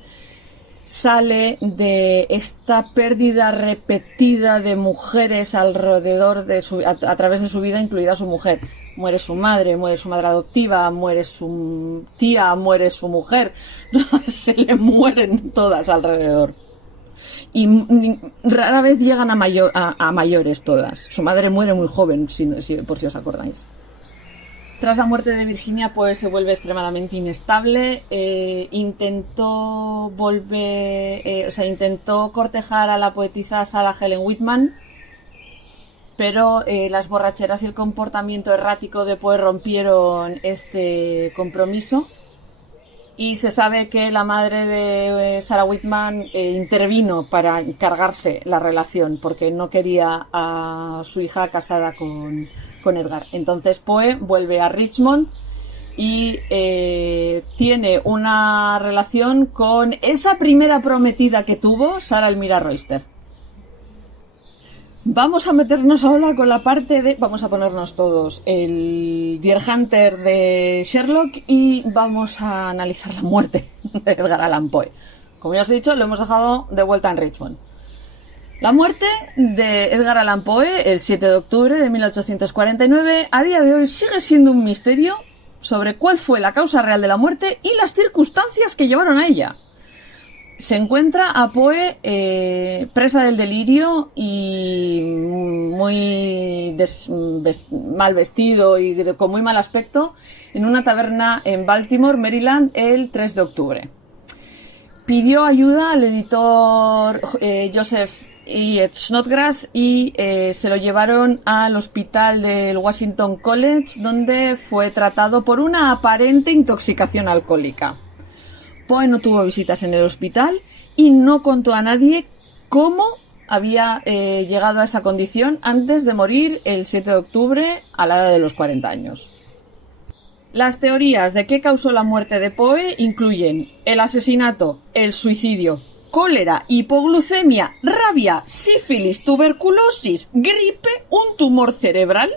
sale de esta pérdida repetida de mujeres alrededor de a través de su vida, incluida su mujer. Muere su madre adoptiva, muere su tía, muere su mujer. Se le mueren todas alrededor. Y rara vez llegan a mayores todas. Su madre muere muy joven, por si os acordáis. Tras la muerte de Virginia, pues se vuelve extremadamente inestable. Intentó cortejar a la poetisa Sarah Helen Whitman, pero las borracheras y el comportamiento errático de Poe rompieron este compromiso. Y se sabe que la madre de Sarah Whitman intervino para cargarse la relación, porque no quería a su hija casada con Edgar. Entonces Poe vuelve a Richmond y tiene una relación con esa primera prometida que tuvo, Sarah Elmira Royster. Vamos a meternos ahora con la parte de... Vamos a ponernos todos el Deer Hunter de Sherlock y vamos a analizar la muerte de Edgar Allan Poe. Como ya os he dicho, lo hemos dejado de vuelta en Richmond. La muerte de Edgar Allan Poe, el 7 de octubre de 1849, a día de hoy sigue siendo un misterio sobre cuál fue la causa real de la muerte y las circunstancias que llevaron a ella. Se encuentra a Poe presa del delirio y muy mal vestido y con muy mal aspecto en una taberna en Baltimore, Maryland, el 3 de octubre. Pidió ayuda al editor Joseph E. Snodgrass y se lo llevaron al hospital del Washington College, donde fue tratado por una aparente intoxicación alcohólica. Poe no tuvo visitas en el hospital y no contó a nadie cómo había llegado a esa condición antes de morir el 7 de octubre a la edad de los 40 años. Las teorías de qué causó la muerte de Poe incluyen el asesinato, el suicidio, cólera, hipoglucemia, rabia, sífilis, tuberculosis, gripe, un tumor cerebral,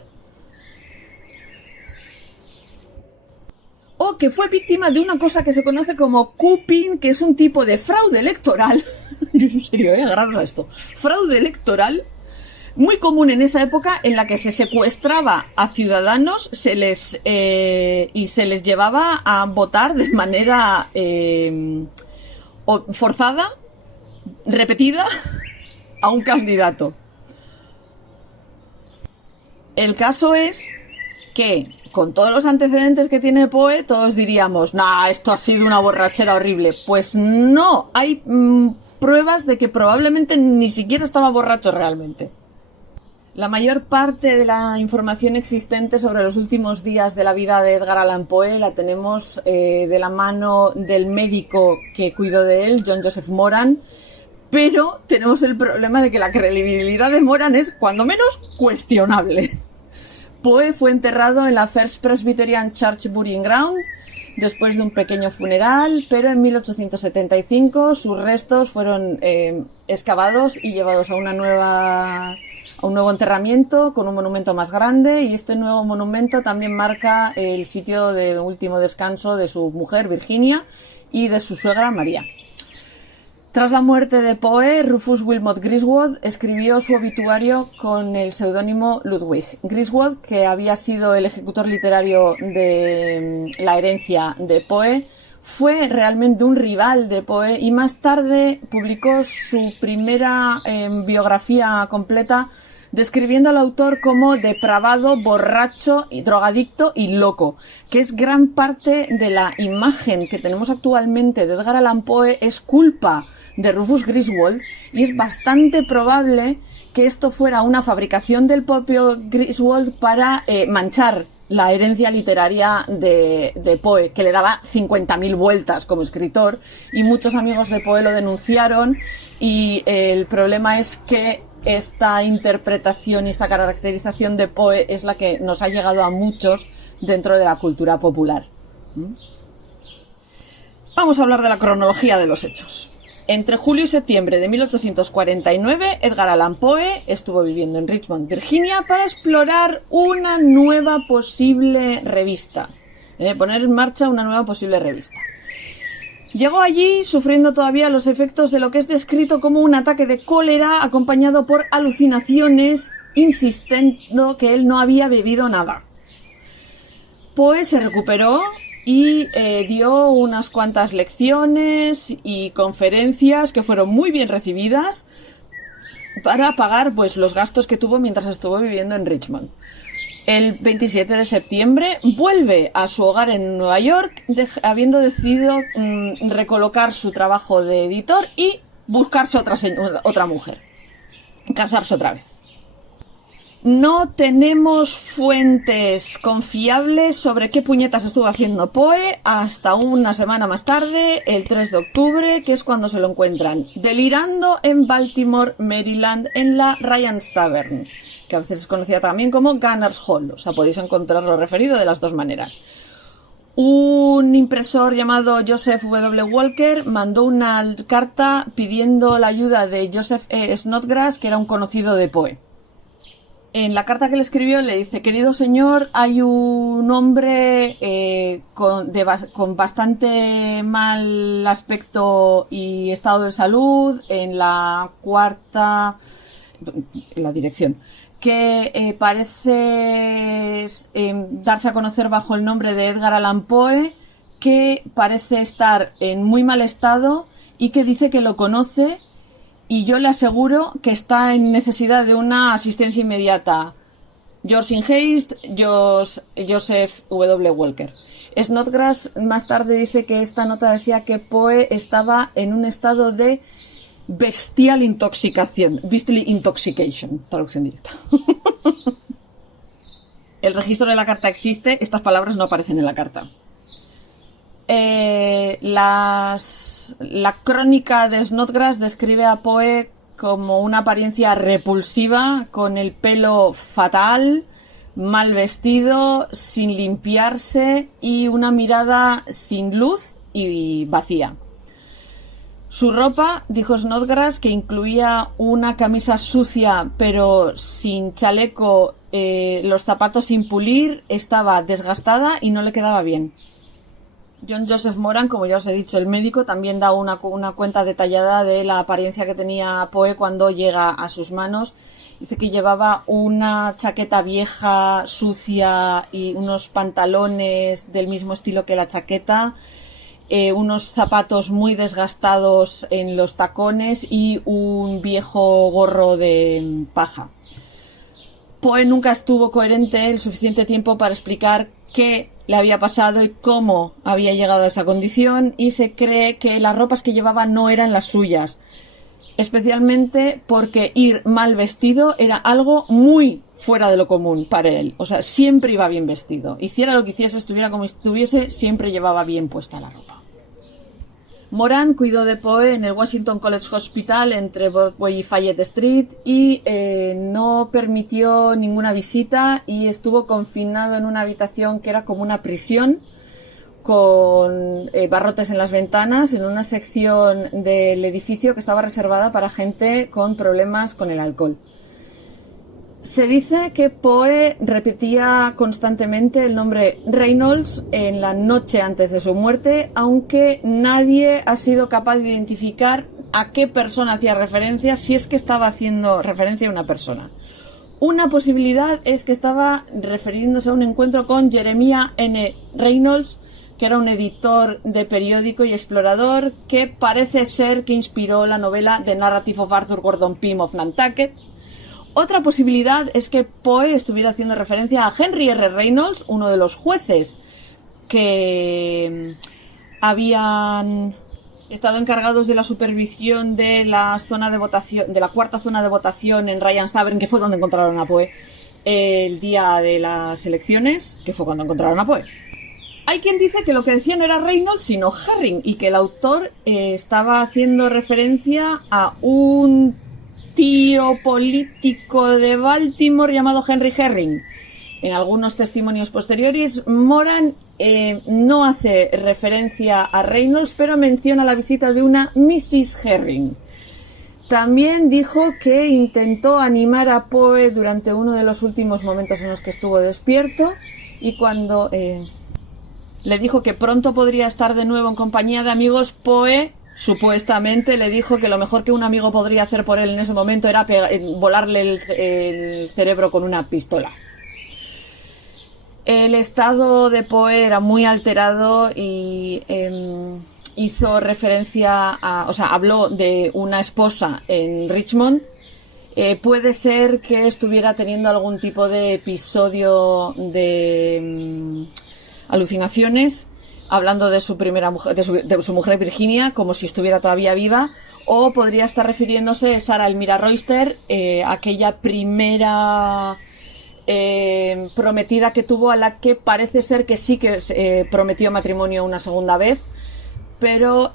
o que fue víctima de una cosa que se conoce como cuping, que es un tipo de fraude electoral. En serio, agarraros a esto. Fraude electoral muy común en esa época, en la que se secuestraba a ciudadanos y se les llevaba a votar de manera forzada, repetida, a un candidato. El caso es que, con todos los antecedentes que tiene Poe, todos diríamos, esto ha sido una borrachera horrible. Pues no, hay pruebas de que probablemente ni siquiera estaba borracho realmente. La mayor parte de la información existente sobre los últimos días de la vida de Edgar Allan Poe la tenemos de la mano del médico que cuidó de él, John Joseph Moran, pero tenemos el problema de que la credibilidad de Moran es, cuando menos, cuestionable. Poe fue enterrado en la First Presbyterian Church Burying Ground después de un pequeño funeral, pero en 1875 sus restos fueron excavados y llevados a un nuevo enterramiento con un monumento más grande, y este nuevo monumento también marca el sitio de último descanso de su mujer Virginia y de su suegra María. Tras la muerte de Poe, Rufus Wilmot Griswold escribió su obituario con el seudónimo Ludwig. Griswold, que había sido el ejecutor literario de la herencia de Poe, fue realmente un rival de Poe y más tarde publicó su primera biografía completa, describiendo al autor como depravado, borracho, y drogadicto y loco, que es gran parte de la imagen que tenemos actualmente de Edgar Allan Poe, es culpa de Rufus Griswold, y es bastante probable que esto fuera una fabricación del propio Griswold para manchar la herencia literaria de Poe, que le daba 50.000 vueltas como escritor, y muchos amigos de Poe lo denunciaron, y el problema es que esta interpretación y esta caracterización de Poe es la que nos ha llegado a muchos dentro de la cultura popular. Vamos a hablar de la cronología de los hechos. Entre julio y septiembre de 1849, Edgar Allan Poe estuvo viviendo en Richmond, Virginia, para explorar una nueva posible revista. Poner en marcha una nueva posible revista. Llegó allí sufriendo todavía los efectos de lo que es descrito como un ataque de cólera acompañado por alucinaciones, insistiendo que él no había bebido nada. Poe se recuperó y dio unas cuantas lecciones y conferencias que fueron muy bien recibidas para pagar pues los gastos que tuvo mientras estuvo viviendo en Richmond. El 27 de septiembre vuelve a su hogar en Nueva York, habiendo decidido recolocar su trabajo de editor y buscarse otra mujer, casarse otra vez. No tenemos fuentes confiables sobre qué puñetas estuvo haciendo Poe hasta una semana más tarde, el 3 de octubre, que es cuando se lo encuentran delirando en Baltimore, Maryland, en la Ryan's Tavern, que a veces es conocida también como Gunners Hall. O sea, podéis encontrarlo referido de las dos maneras. Un impresor llamado Joseph W. Walker mandó una carta pidiendo la ayuda de Joseph E. Snodgrass, que era un conocido de Poe. En la carta que le escribió le dice: querido señor, hay un hombre con bastante mal aspecto y estado de salud en la dirección, que parece darse a conocer bajo el nombre de Edgar Allan Poe, que parece estar en muy mal estado y que dice que lo conoce. Y yo le aseguro que está en necesidad de una asistencia inmediata. Yours in haste, Joseph W. Walker. Snodgrass más tarde dice que esta nota decía que Poe estaba en un estado de bestial intoxication, traducción directa. El registro de la carta existe, estas palabras no aparecen en la carta. La crónica de Snodgrass describe a Poe como una apariencia repulsiva, con el pelo fatal, mal vestido, sin limpiarse y una mirada sin luz y vacía. Su ropa, dijo Snodgrass, que incluía una camisa sucia pero sin chaleco, los zapatos sin pulir, estaba desgastada y no le quedaba bien. John Joseph Moran, como ya os he dicho, el médico, también da una cuenta detallada de la apariencia que tenía Poe cuando llega a sus manos. Dice que llevaba una chaqueta vieja, sucia, y unos pantalones del mismo estilo que la chaqueta, unos zapatos muy desgastados en los tacones y un viejo gorro de paja. Poe nunca estuvo coherente el suficiente tiempo para explicar qué le había pasado y cómo había llegado a esa condición, y se cree que las ropas que llevaba no eran las suyas, especialmente porque ir mal vestido era algo muy fuera de lo común para él. O sea, siempre iba bien vestido, hiciera lo que hiciese, estuviera como estuviese, siempre llevaba bien puesta la ropa. Moran cuidó de Poe en el Washington College Hospital entre Broadway y Fayette Street y no permitió ninguna visita, y estuvo confinado en una habitación que era como una prisión, con barrotes en las ventanas, en una sección del edificio que estaba reservada para gente con problemas con el alcohol. Se dice que Poe repetía constantemente el nombre Reynolds en la noche antes de su muerte, aunque nadie ha sido capaz de identificar a qué persona hacía referencia, si es que estaba haciendo referencia a una persona. Una posibilidad es que estaba refiriéndose a un encuentro con Jeremiah N. Reynolds, que era un editor de periódico y explorador, que parece ser que inspiró la novela The Narrative of Arthur Gordon Pym of Nantucket. Otra posibilidad es que Poe estuviera haciendo referencia a Henry R. Reynolds, uno de los jueces que habían estado encargados de la supervisión de la zona de votación, de la cuarta zona de votación en Ryan's Tavern, que fue donde encontraron a Poe el día de las elecciones, que fue cuando encontraron a Poe. Hay quien dice que lo que decía no era Reynolds, sino Herring, y que el autor estaba haciendo referencia a un tío político de Baltimore llamado Henry Herring. En algunos testimonios posteriores, Moran no hace referencia a Reynolds, pero menciona la visita de una Mrs. Herring. También dijo que intentó animar a Poe durante uno de los últimos momentos en los que estuvo despierto, y cuando le dijo que pronto podría estar de nuevo en compañía de amigos, Poe supuestamente le dijo que lo mejor que un amigo podría hacer por él en ese momento era volarle el cerebro con una pistola. El estado de Poe era muy alterado y hizo referencia a, o sea, habló de una esposa en Richmond. Puede ser que estuviera teniendo algún tipo de episodio de alucinaciones, hablando de su primera mujer, de su mujer Virginia, como si estuviera todavía viva, o podría estar refiriéndose a Sarah Elmira Royster, aquella primera prometida que tuvo, a la que parece ser que sí que prometió matrimonio una segunda vez, pero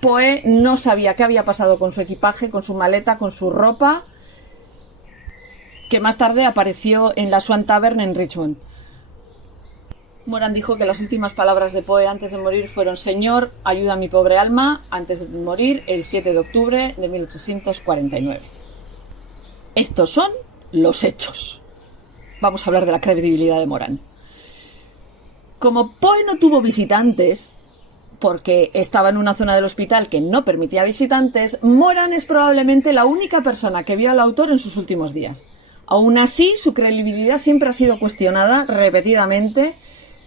Poe no sabía qué había pasado con su equipaje, con su maleta, con su ropa, que más tarde apareció en la Swan Tavern en Richmond. Moran dijo que las últimas palabras de Poe antes de morir fueron: «Señor, ayuda a mi pobre alma», antes de morir el 7 de octubre de 1849. Estos son los hechos. Vamos a hablar de la credibilidad de Moran. Como Poe no tuvo visitantes, porque estaba en una zona del hospital que no permitía visitantes, Moran es probablemente la única persona que vio al autor en sus últimos días. Aún así, su credibilidad siempre ha sido cuestionada repetidamente.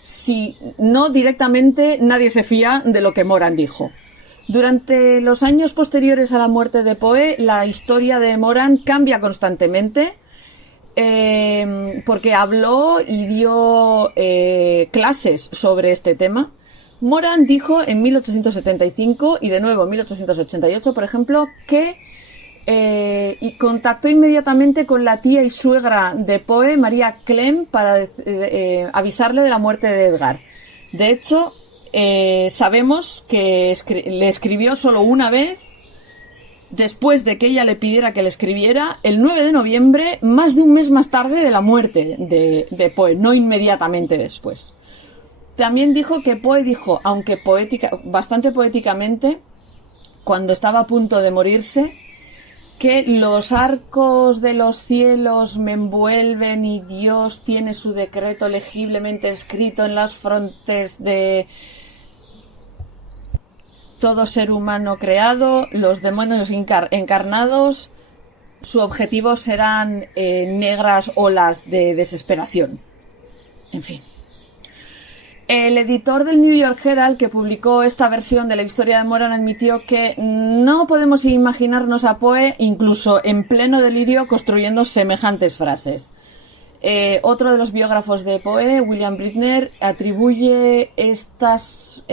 Si no directamente, nadie se fía de lo que Moran dijo. Durante los años posteriores a la muerte de Poe, la historia de Moran cambia constantemente, porque habló y dio clases sobre este tema. Moran dijo en 1875 y de nuevo en 1888, por ejemplo, que y contactó inmediatamente con la tía y suegra de Poe, María Clem, para avisarle de la muerte de Edgar. De hecho, sabemos que le escribió solo una vez, después de que ella le pidiera que le escribiera, el 9 de noviembre, más de un mes más tarde de la muerte de Poe, no inmediatamente después. También dijo que Poe dijo, aunque bastante poéticamente, cuando estaba a punto de morirse, que los arcos de los cielos me envuelven y Dios tiene su decreto legiblemente escrito en las frontes de todo ser humano creado, los demonios encarnados, su objetivo serán negras olas de desesperación. En fin. El editor del New York Herald, que publicó esta versión de la historia de Moran, admitió que no podemos imaginarnos a Poe, incluso en pleno delirio, construyendo semejantes frases. Otro de los biógrafos de Poe, William Britner, atribuye estas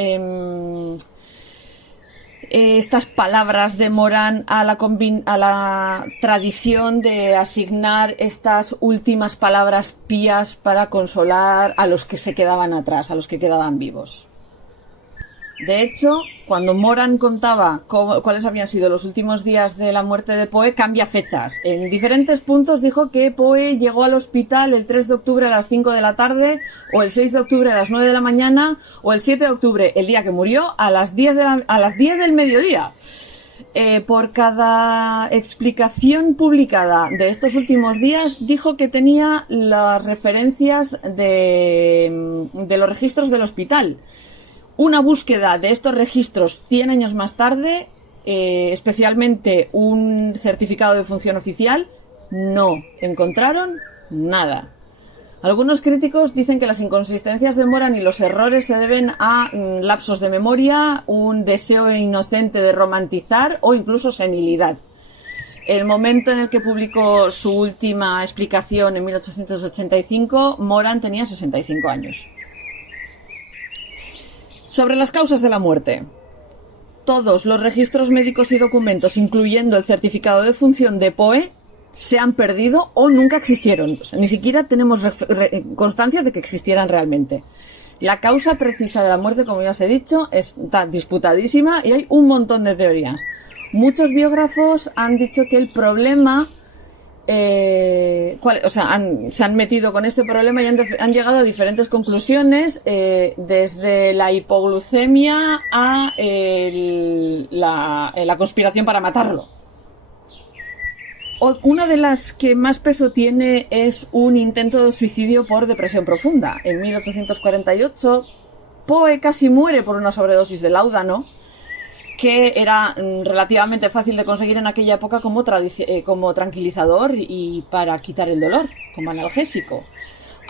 palabras de Moran a la tradición de asignar estas últimas palabras pías para consolar a los que se quedaban atrás, a los que quedaban vivos. De hecho, cuando Moran contaba cuáles habían sido los últimos días de la muerte de Poe, cambia fechas. En diferentes puntos dijo que Poe llegó al hospital el 3 de octubre a las 5 de la tarde, o el 6 de octubre a las 9 de la mañana, o el 7 de octubre, el día que murió, a las 10 del mediodía. Por cada explicación publicada de estos últimos días, dijo que tenía las referencias de los registros del hospital. Una búsqueda de estos registros 100 años más tarde, especialmente un certificado de función oficial, no encontraron nada. Algunos críticos dicen que las inconsistencias de Moran y los errores se deben a lapsos de memoria, un deseo inocente de romantizar o incluso senilidad. El momento en el que publicó su última explicación en 1885, Moran tenía 65 años. Sobre las causas de la muerte. todos los registros médicos y documentos, incluyendo el certificado de función de Poe, se han perdido o nunca existieron. O sea, ni siquiera tenemos constancia de que existieran realmente. La causa precisa de la muerte, como ya os he dicho, está disputadísima y hay un montón de teorías. Muchos biógrafos han dicho que el problema, se han metido con este problema y han llegado a diferentes conclusiones, desde la hipoglucemia a la conspiración para matarlo. Una de las que más peso tiene es un intento de suicidio por depresión profunda. En 1848, Poe casi muere por una sobredosis de láudano, que era relativamente fácil de conseguir en aquella época como tranquilizador y para quitar el dolor, como analgésico.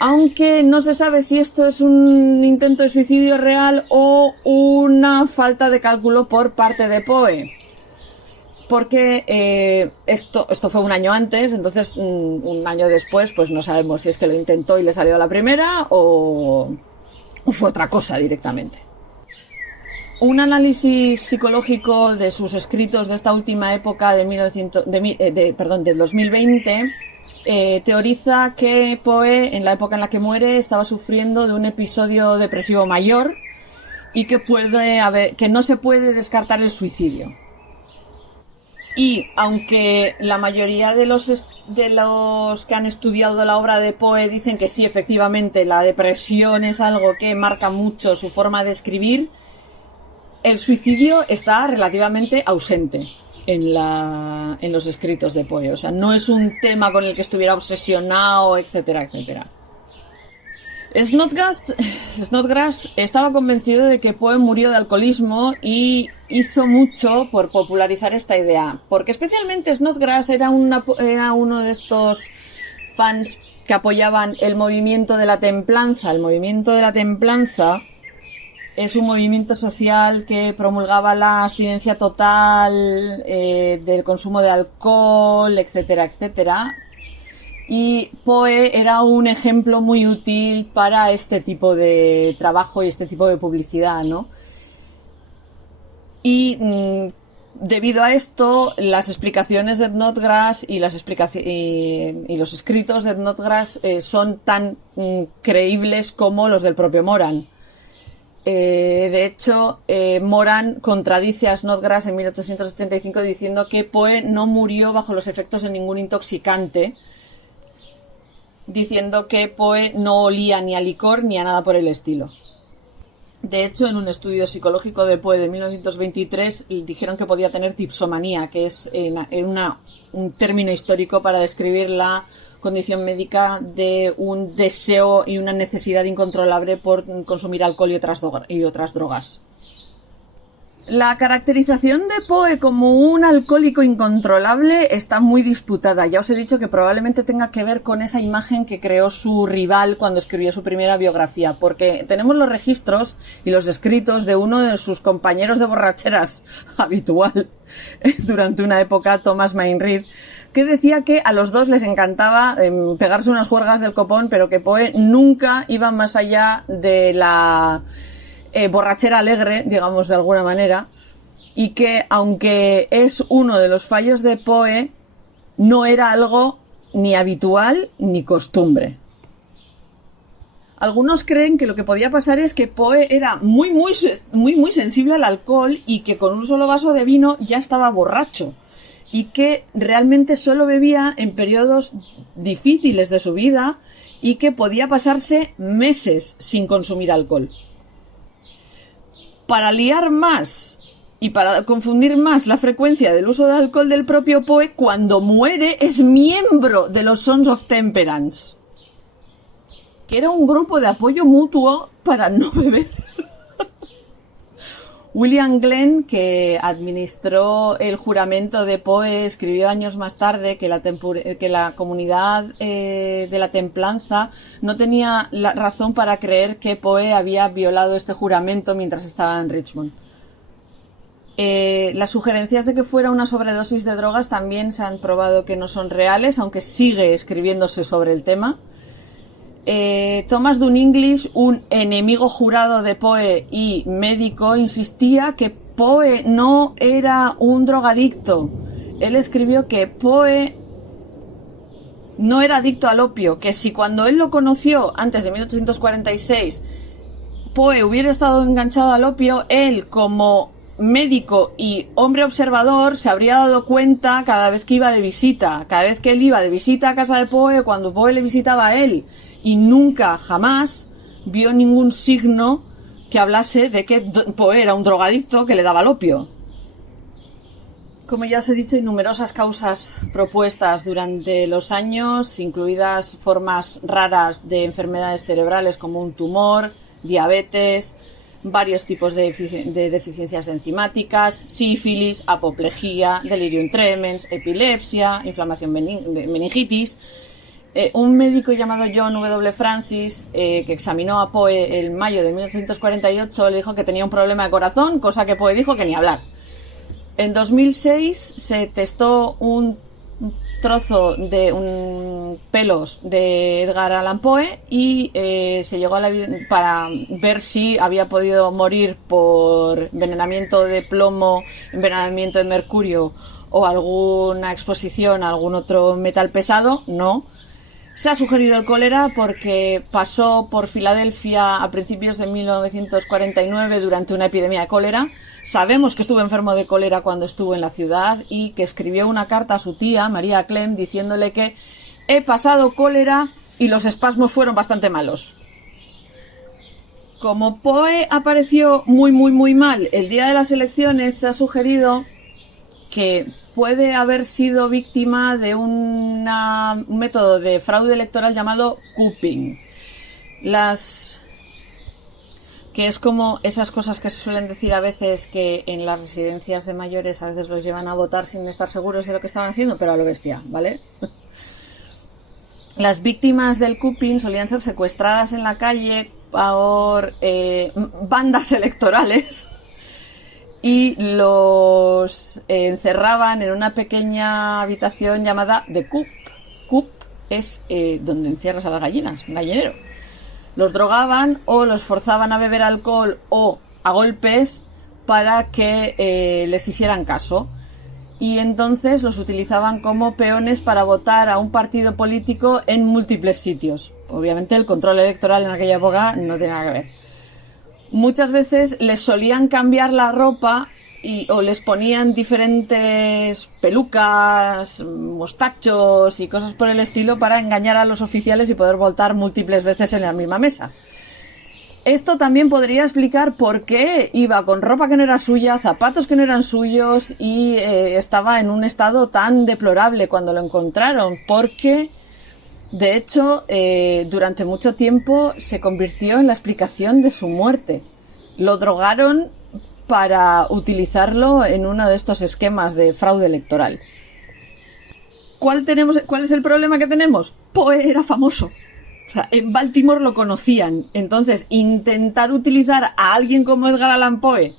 Aunque no se sabe si esto es un intento de suicidio real o una falta de cálculo por parte de Poe. Porque esto fue un año antes, entonces un año después pues no sabemos si es que lo intentó y le salió a la primera o fue otra cosa directamente. Un análisis psicológico de sus escritos de esta última época del 2020 teoriza que Poe, en la época en la que muere, estaba sufriendo de un episodio depresivo mayor y que no se puede descartar el suicidio. Y aunque la mayoría de los que han estudiado la obra de Poe dicen que sí, efectivamente, la depresión es algo que marca mucho su forma de escribir, el suicidio está relativamente ausente en los escritos de Poe. O sea, no es un tema con el que estuviera obsesionado, etcétera, etcétera. Snodgrass estaba convencido de que Poe murió de alcoholismo y hizo mucho por popularizar esta idea, porque especialmente Snodgrass era uno de estos fans que apoyaban el movimiento de la templanza. El movimiento de la templanza es un movimiento social que promulgaba la abstinencia total del consumo de alcohol, etcétera, etcétera. Y Poe era un ejemplo muy útil para este tipo de trabajo y este tipo de publicidad, ¿no? Y debido a esto, las explicaciones de Snodgrass y los escritos de Snodgrass son tan creíbles como los del propio Moran. De hecho, Moran contradice a Snodgrass en 1885 diciendo que Poe no murió bajo los efectos de ningún intoxicante, diciendo que Poe no olía ni a licor ni a nada por el estilo. De hecho, en un estudio psicológico de Poe de 1923 dijeron que podía tener tipsomanía, que es un término histórico para describir la condición médica de un deseo y una necesidad incontrolable por consumir alcohol y otras drogas. La caracterización de Poe como un alcohólico incontrolable está muy disputada. Ya os he dicho que probablemente tenga que ver con esa imagen que creó su rival cuando escribió su primera biografía, porque tenemos los registros y los escritos de uno de sus compañeros de borracheras habitual durante una época, Thomas Mainreed, que decía que a los dos les encantaba pegarse unas juergas del copón, pero que Poe nunca iba más allá de la borrachera alegre, digamos de alguna manera, y que aunque es uno de los fallos de Poe, no era algo ni habitual ni costumbre. Algunos creen que lo que podía pasar es que Poe era muy sensible al alcohol y que con un solo vaso de vino ya estaba borracho y que realmente solo bebía en periodos difíciles de su vida y que podía pasarse meses sin consumir alcohol. Para liar más y para confundir más la frecuencia del uso de alcohol del propio Poe, cuando muere es miembro de los Sons of Temperance, que era un grupo de apoyo mutuo para no beber. William Glenn, que administró el juramento de Poe, escribió años más tarde que la comunidad de la templanza no tenía la razón para creer que Poe había violado este juramento mientras estaba en Richmond. Las sugerencias de que fuera una sobredosis de drogas también se han probado que no son reales, aunque sigue escribiéndose sobre el tema. Thomas Dunn English, un enemigo jurado de Poe y médico, insistía que Poe no era un drogadicto. Él escribió que Poe no era adicto al opio, que si cuando él lo conoció, antes de 1846, Poe hubiera estado enganchado al opio, él, como médico y hombre observador, se habría dado cuenta cada vez que iba de visita. Cada vez que él iba de visita a casa de Poe, cuando Poe le visitaba a él, y nunca, jamás, vio ningún signo que hablase de que Poe era un drogadicto que le daba el opio. Como ya os he dicho, hay numerosas causas propuestas durante los años, incluidas formas raras de enfermedades cerebrales como un tumor, diabetes, varios tipos de deficiencias enzimáticas, sífilis, apoplejía, delirium tremens, epilepsia, inflamación meningitis. Un médico llamado John W. Francis, que examinó a Poe en mayo de 1848, le dijo que tenía un problema de corazón, cosa que Poe dijo que ni hablar. En 2006 se testó un trozo de pelos de Edgar Allan Poe y se llegó a para ver si había podido morir por envenenamiento de plomo, envenenamiento de mercurio o alguna exposición a algún otro metal pesado. No. Se ha sugerido el cólera porque pasó por Filadelfia a principios de 1949 durante una epidemia de cólera. Sabemos que estuvo enfermo de cólera cuando estuvo en la ciudad y que escribió una carta a su tía, María Clem, diciéndole que he pasado cólera y los espasmos fueron bastante malos. Como Poe apareció muy mal el día de las elecciones, se ha sugerido que puede haber sido víctima de un método de fraude electoral llamado cupping. Que es como esas cosas que se suelen decir a veces, que en las residencias de mayores a veces los llevan a votar sin estar seguros de lo que estaban haciendo, pero a lo bestia, ¿vale? Las víctimas del cupping solían ser secuestradas en la calle por bandas electorales y los encerraban en una pequeña habitación llamada The Coop. Coop es donde encierras a las gallinas, un gallinero. Los drogaban o los forzaban a beber alcohol o a golpes para que les hicieran caso. Y entonces los utilizaban como peones para votar a un partido político en múltiples sitios. Obviamente el control electoral en aquella época no tiene nada que ver. Muchas veces les solían cambiar la ropa o les ponían diferentes pelucas, mostachos y cosas por el estilo para engañar a los oficiales y poder votar múltiples veces en la misma mesa. Esto también podría explicar por qué iba con ropa que no era suya, zapatos que no eran suyos y estaba en un estado tan deplorable cuando lo encontraron, porque de hecho durante mucho tiempo se convirtió en la explicación de su muerte. Lo drogaron para utilizarlo en uno de estos esquemas de fraude electoral. ¿Cuál es el problema que tenemos? Poe era famoso. O sea, en Baltimore lo conocían. Entonces, intentar utilizar a alguien como Edgar Allan Poe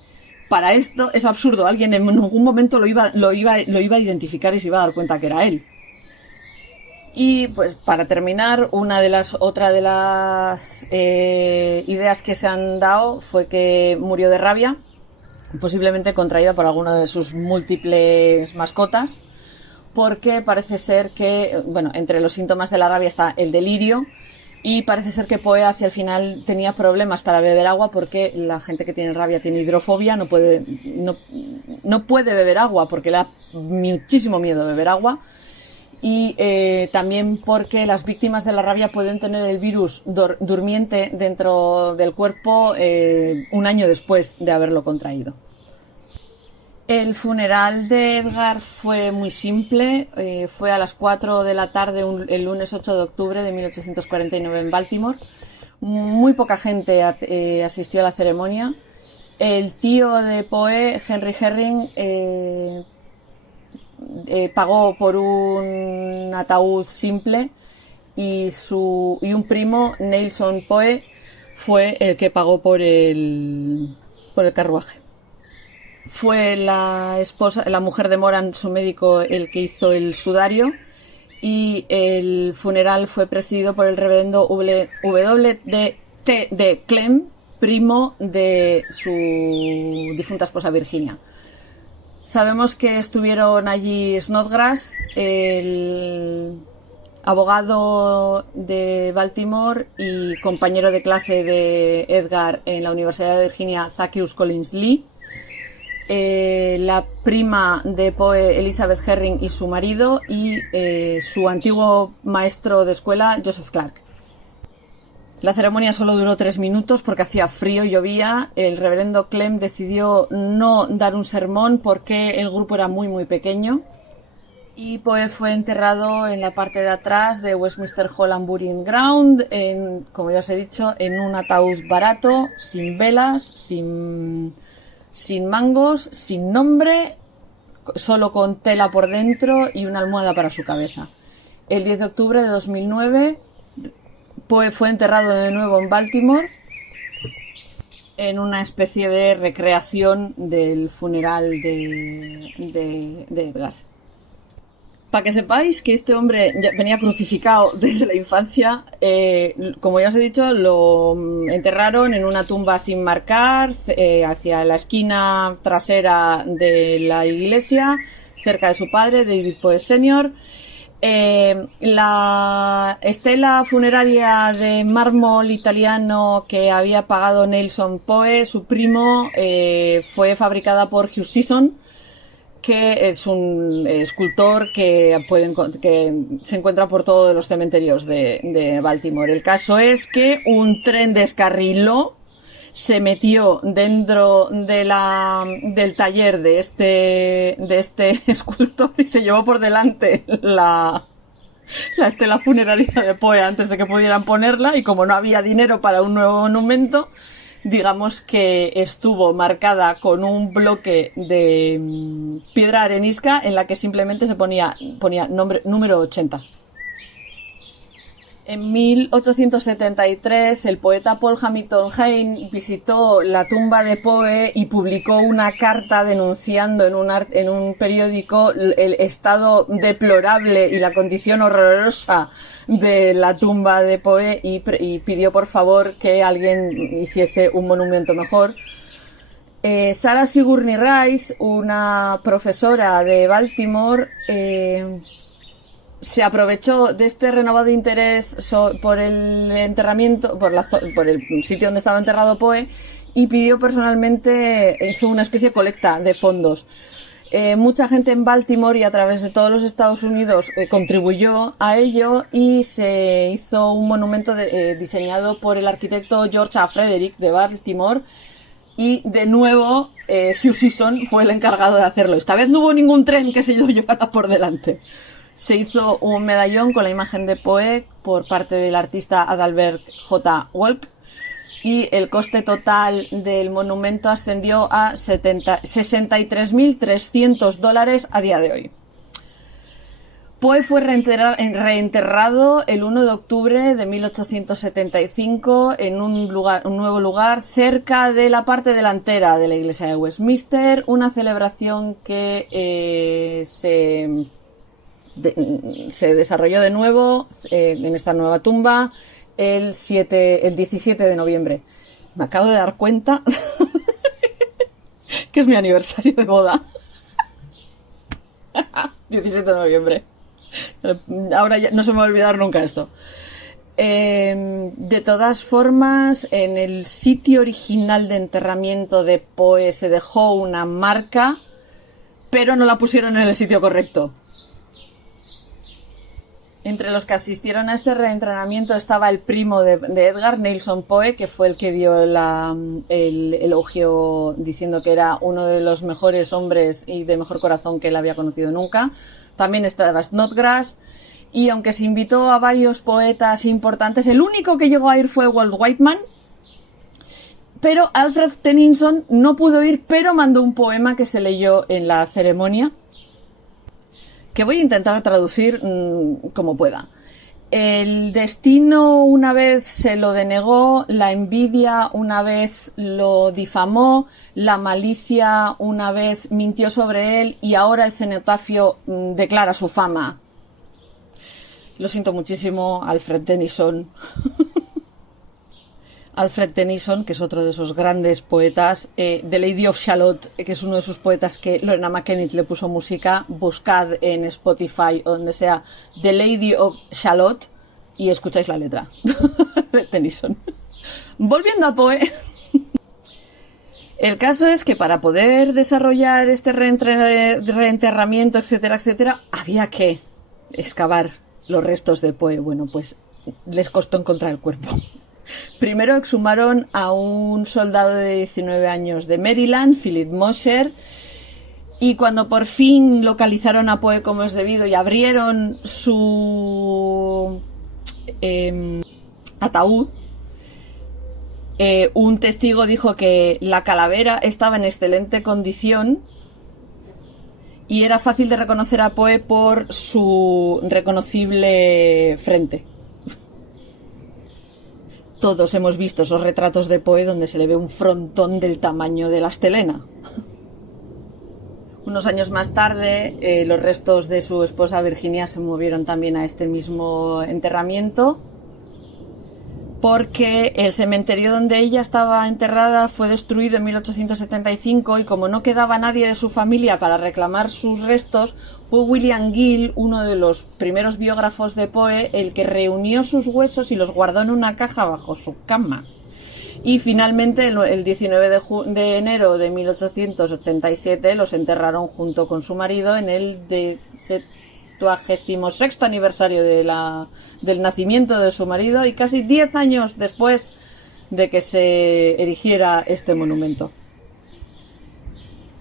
para esto es absurdo. Alguien en algún momento lo iba a identificar y se iba a dar cuenta que era él. Y pues para terminar, otra de las ideas que se han dado fue que murió de rabia, posiblemente contraída por alguna de sus múltiples mascotas, porque parece ser que, bueno, entre los síntomas de la rabia está el delirio, y parece ser que Poe hacia el final tenía problemas para beber agua porque la gente que tiene rabia tiene hidrofobia, no puede beber agua porque le da muchísimo miedo beber agua. Y también porque las víctimas de la rabia pueden tener el virus durmiente dentro del cuerpo un año después de haberlo contraído. El funeral de Edgar fue muy simple, fue a las 4 de la tarde el lunes 8 de octubre de 1849 en Baltimore. Muy poca gente asistió a la ceremonia. El tío de Poe, Henry Herring, pagó por un ataúd simple y un primo, Nelson Poe, fue el que pagó por el carruaje. Fue la mujer de Moran, su médico, el que hizo el sudario, y el funeral fue presidido por el reverendo W.T.D. Clem, primo de su difunta esposa Virginia. Sabemos que estuvieron allí Snodgrass, el abogado de Baltimore y compañero de clase de Edgar en la Universidad de Virginia, Zacchaeus Collins Lee, la prima de Poe, Elizabeth Herring, y su marido, y su antiguo maestro de escuela, Joseph Clark. La ceremonia solo duró 3 minutos porque hacía frío y llovía. El reverendo Clem decidió no dar un sermón porque el grupo era muy pequeño. Y Poe fue enterrado en la parte de atrás de Westminster Hall and Burying Ground, como ya os he dicho, en un ataúd barato, sin velas, sin mangos, sin nombre, solo con tela por dentro y una almohada para su cabeza. El 10 de octubre de 2009, Poe fue enterrado de nuevo en Baltimore en una especie de recreación del funeral de Edgar. Para que sepáis que este hombre ya venía crucificado desde la infancia, como ya os he dicho, lo enterraron en una tumba sin marcar, hacia la esquina trasera de la iglesia, cerca de su padre, David Poe Sr., la estela funeraria de mármol italiano que había pagado Nelson Poe, su primo, fue fabricada por Hugh Sisson, que es un escultor que se encuentra por todos los cementerios de Baltimore. El caso es que un tren descarriló, se metió dentro del taller de este escultor y se llevó por delante la estela funeraria de Poe antes de que pudieran ponerla, y como no había dinero para un nuevo monumento, digamos que estuvo marcada con un bloque de piedra arenisca en la que simplemente se ponía número 80. En 1873, el poeta Paul Hamilton Hayne visitó la tumba de Poe y publicó una carta denunciando en un periódico el estado deplorable y la condición horrorosa de la tumba de Poe, y pidió por favor que alguien hiciese un monumento mejor. Sarah Sigourney Rice, una profesora de Baltimore, se aprovechó de este renovado interés por el enterramiento, por el sitio donde estaba enterrado Poe, y pidió personalmente, hizo una especie de colecta de fondos. Mucha gente en Baltimore y a través de todos los Estados Unidos contribuyó a ello, y se hizo un monumento diseñado por el arquitecto George A. Frederick de Baltimore, y de nuevo Hugh Sisson fue el encargado de hacerlo. Esta vez no hubo ningún tren que se lo llevara por delante. Se hizo un medallón con la imagen de Poe por parte del artista Adalbert J. Wolk, y el coste total del monumento ascendió a $63.300 a día de hoy. Poe fue reenterrado el 1 de octubre de 1875 en un nuevo lugar cerca de la parte delantera de la iglesia de Westminster, una celebración que se desarrolló de nuevo en esta nueva tumba el 17 de noviembre. Me acabo de dar cuenta que es mi aniversario de boda. 17 de noviembre. Ahora ya no se me va a olvidar nunca esto. De todas formas, en el sitio original de enterramiento de Poe se dejó una marca, pero no la pusieron en el sitio correcto. Entre los que asistieron a este reentrenamiento estaba el primo de Edgar, Nelson Poe, que fue el que dio el elogio diciendo que era uno de los mejores hombres y de mejor corazón que él había conocido nunca. También estaba Snodgrass, y aunque se invitó a varios poetas importantes, el único que llegó a ir fue Walt Whitman. Pero Alfred Tennyson no pudo ir, pero mandó un poema que se leyó en la ceremonia, que voy a intentar traducir como pueda. El destino una vez se lo denegó, la envidia una vez lo difamó, la malicia una vez mintió sobre él, y ahora el cenotafio declara su fama. Lo siento muchísimo, Alfred Tennyson. Alfred Tennyson, que es otro de esos grandes poetas, The Lady of Shalott, que es uno de sus poetas que Lorena McKennitt le puso música. Buscad en Spotify o donde sea The Lady of Shalott y escucháis la letra de Tennyson. Volviendo a Poe, el caso es que para poder desarrollar este reenterramiento, etcétera, etcétera, había que excavar los restos de Poe. Bueno, pues les costó encontrar el cuerpo. Primero exhumaron a un soldado de 19 años de Maryland, Philip Mosher, y cuando por fin localizaron a Poe como es debido y abrieron su ataúd, un testigo dijo que la calavera estaba en excelente condición y era fácil de reconocer a Poe por su reconocible frente. Todos hemos visto esos retratos de Poe donde se le ve un frontón del tamaño de la Astelena. Unos años más tarde, los restos de su esposa Virginia se movieron también a este mismo enterramiento, porque el cementerio donde ella estaba enterrada fue destruido en 1875 y como no quedaba nadie de su familia para reclamar sus restos, fue William Gill, uno de los primeros biógrafos de Poe, el que reunió sus huesos y los guardó en una caja bajo su cama. Y finalmente, el 19 de enero de 1887, los enterraron junto con su marido en el 76º aniversario del nacimiento de su marido y casi 10 años después de que se erigiera este monumento.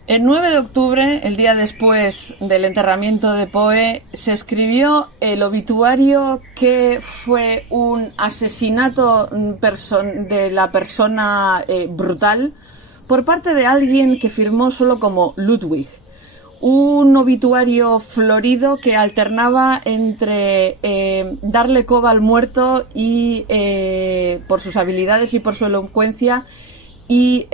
El 9 de octubre, el día después del enterramiento de Poe, se escribió el obituario que fue un asesinato de la persona brutal por parte de alguien que firmó solo como Ludwig. Un obituario florido que alternaba entre darle coba al muerto y por sus habilidades y por su elocuencia y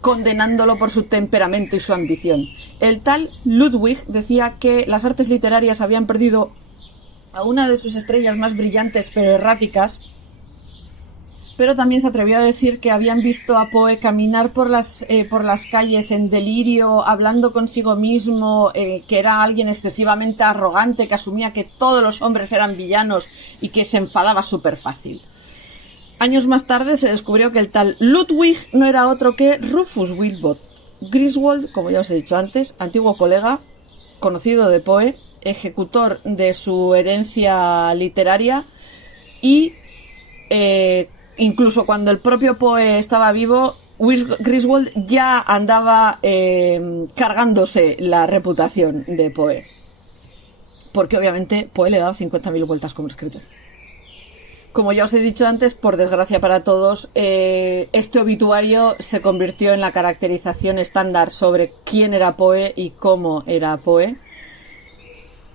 condenándolo por su temperamento y su ambición. El tal Ludwig decía que las artes literarias habían perdido a una de sus estrellas más brillantes pero erráticas, pero también se atrevió a decir que habían visto a Poe caminar por las calles en delirio, hablando consigo mismo, que era alguien excesivamente arrogante, que asumía que todos los hombres eran villanos y que se enfadaba súper fácil. Años más tarde se descubrió que el tal Ludwig no era otro que Rufus Wilbur Griswold, como ya os he dicho antes, antiguo colega, conocido de Poe, ejecutor de su herencia literaria y incluso cuando el propio Poe estaba vivo, Griswold ya andaba cargándose la reputación de Poe. Porque obviamente Poe le daba 50.000 vueltas como escritor. Como ya os he dicho antes, por desgracia para todos, este obituario se convirtió en la caracterización estándar sobre quién era Poe y cómo era Poe.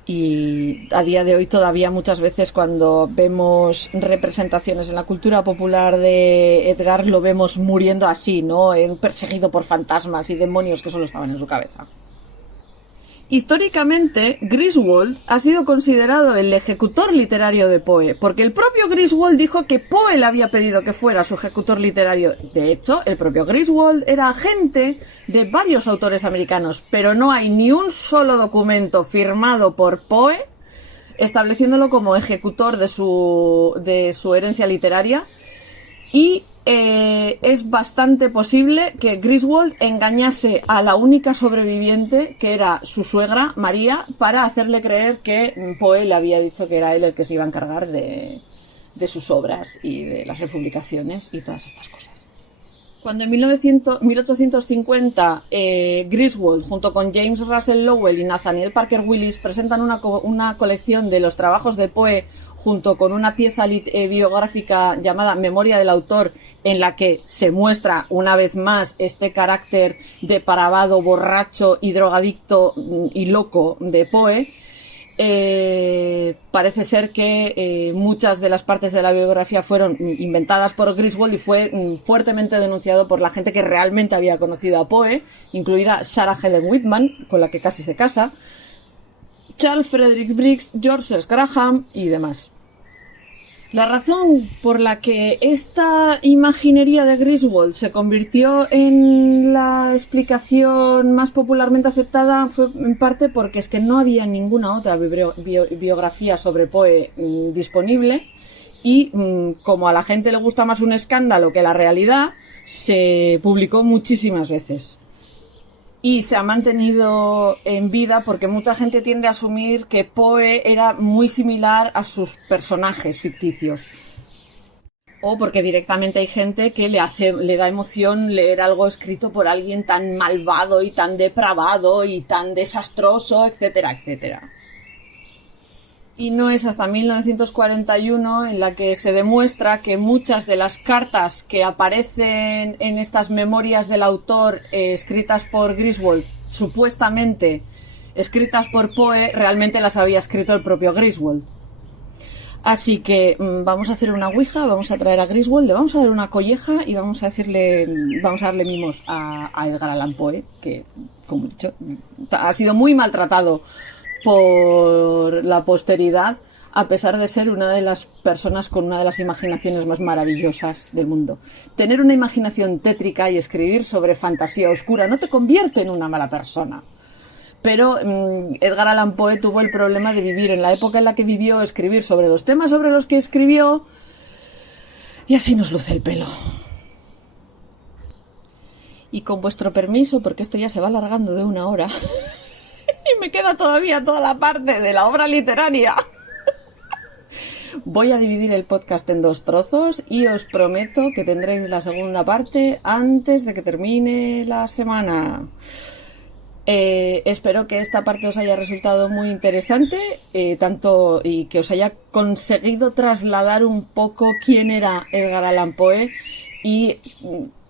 Y a día de hoy todavía muchas veces cuando vemos representaciones en la cultura popular de Edgar lo vemos muriendo así, ¿no? Perseguido por fantasmas y demonios que solo estaban en su cabeza. Históricamente, Griswold ha sido considerado el ejecutor literario de Poe, porque el propio Griswold dijo que Poe le había pedido que fuera su ejecutor literario. De hecho, el propio Griswold era agente de varios autores americanos, pero no hay ni un solo documento firmado por Poe estableciéndolo como ejecutor de su herencia literaria. Y es bastante posible que Griswold engañase a la única sobreviviente, que era su suegra, María, para hacerle creer que Poe le había dicho que era él el que se iba a encargar de sus obras y de las republicaciones y todas estas cosas. Cuando en 1850 Griswold, junto con James Russell Lowell y Nathaniel Parker Willis, presentan una colección de los trabajos de Poe junto con una pieza biográfica llamada Memoria del autor, en la que se muestra una vez más este carácter depravado, borracho y drogadicto y loco de Poe, parece ser que muchas de las partes de la biografía fueron inventadas por Griswold y fue fuertemente denunciado por la gente que realmente había conocido a Poe, incluida Sarah Helen Whitman, con la que casi se casa, Charles Frederick Briggs, George Graham y demás. La razón por la que esta imaginería de Griswold se convirtió en la explicación más popularmente aceptada fue en parte porque es que no había ninguna otra biografía sobre Poe disponible y como a la gente le gusta más un escándalo que la realidad, se publicó muchísimas veces. Y se ha mantenido en vida porque mucha gente tiende a asumir que Poe era muy similar a sus personajes ficticios. O porque directamente hay gente que le da emoción leer algo escrito por alguien tan malvado y tan depravado y tan desastroso, etcétera, etcétera. Y no es hasta 1941 en la que se demuestra que muchas de las cartas que aparecen en estas memorias del autor escritas por Griswold, supuestamente escritas por Poe, realmente las había escrito el propio Griswold. Así que vamos a hacer una ouija, vamos a traer a Griswold, le vamos a dar una colleja y vamos a darle mimos a Edgar Allan Poe, que, como he dicho, ha sido muy maltratado por la posteridad, a pesar de ser una de las personas con una de las imaginaciones más maravillosas del mundo. Tener una imaginación tétrica y escribir sobre fantasía oscura no te convierte en una mala persona. Pero Edgar Allan Poe tuvo el problema de vivir en la época en la que vivió, escribir sobre los temas sobre los que escribió, y así nos luce el pelo. Y con vuestro permiso, porque esto ya se va alargando de 1 hora... y me queda todavía toda la parte de la obra literaria. Voy a dividir el podcast en 2 trozos y os prometo que tendréis la segunda parte antes de que termine la semana. Espero que esta parte os haya resultado muy interesante, tanto y que os haya conseguido trasladar un poco quién era Edgar Allan Poe y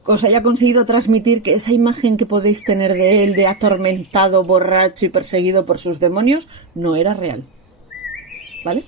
os haya conseguido transmitir que esa imagen que podéis tener de él, de atormentado, borracho y perseguido por sus demonios, no era real. ¿Vale?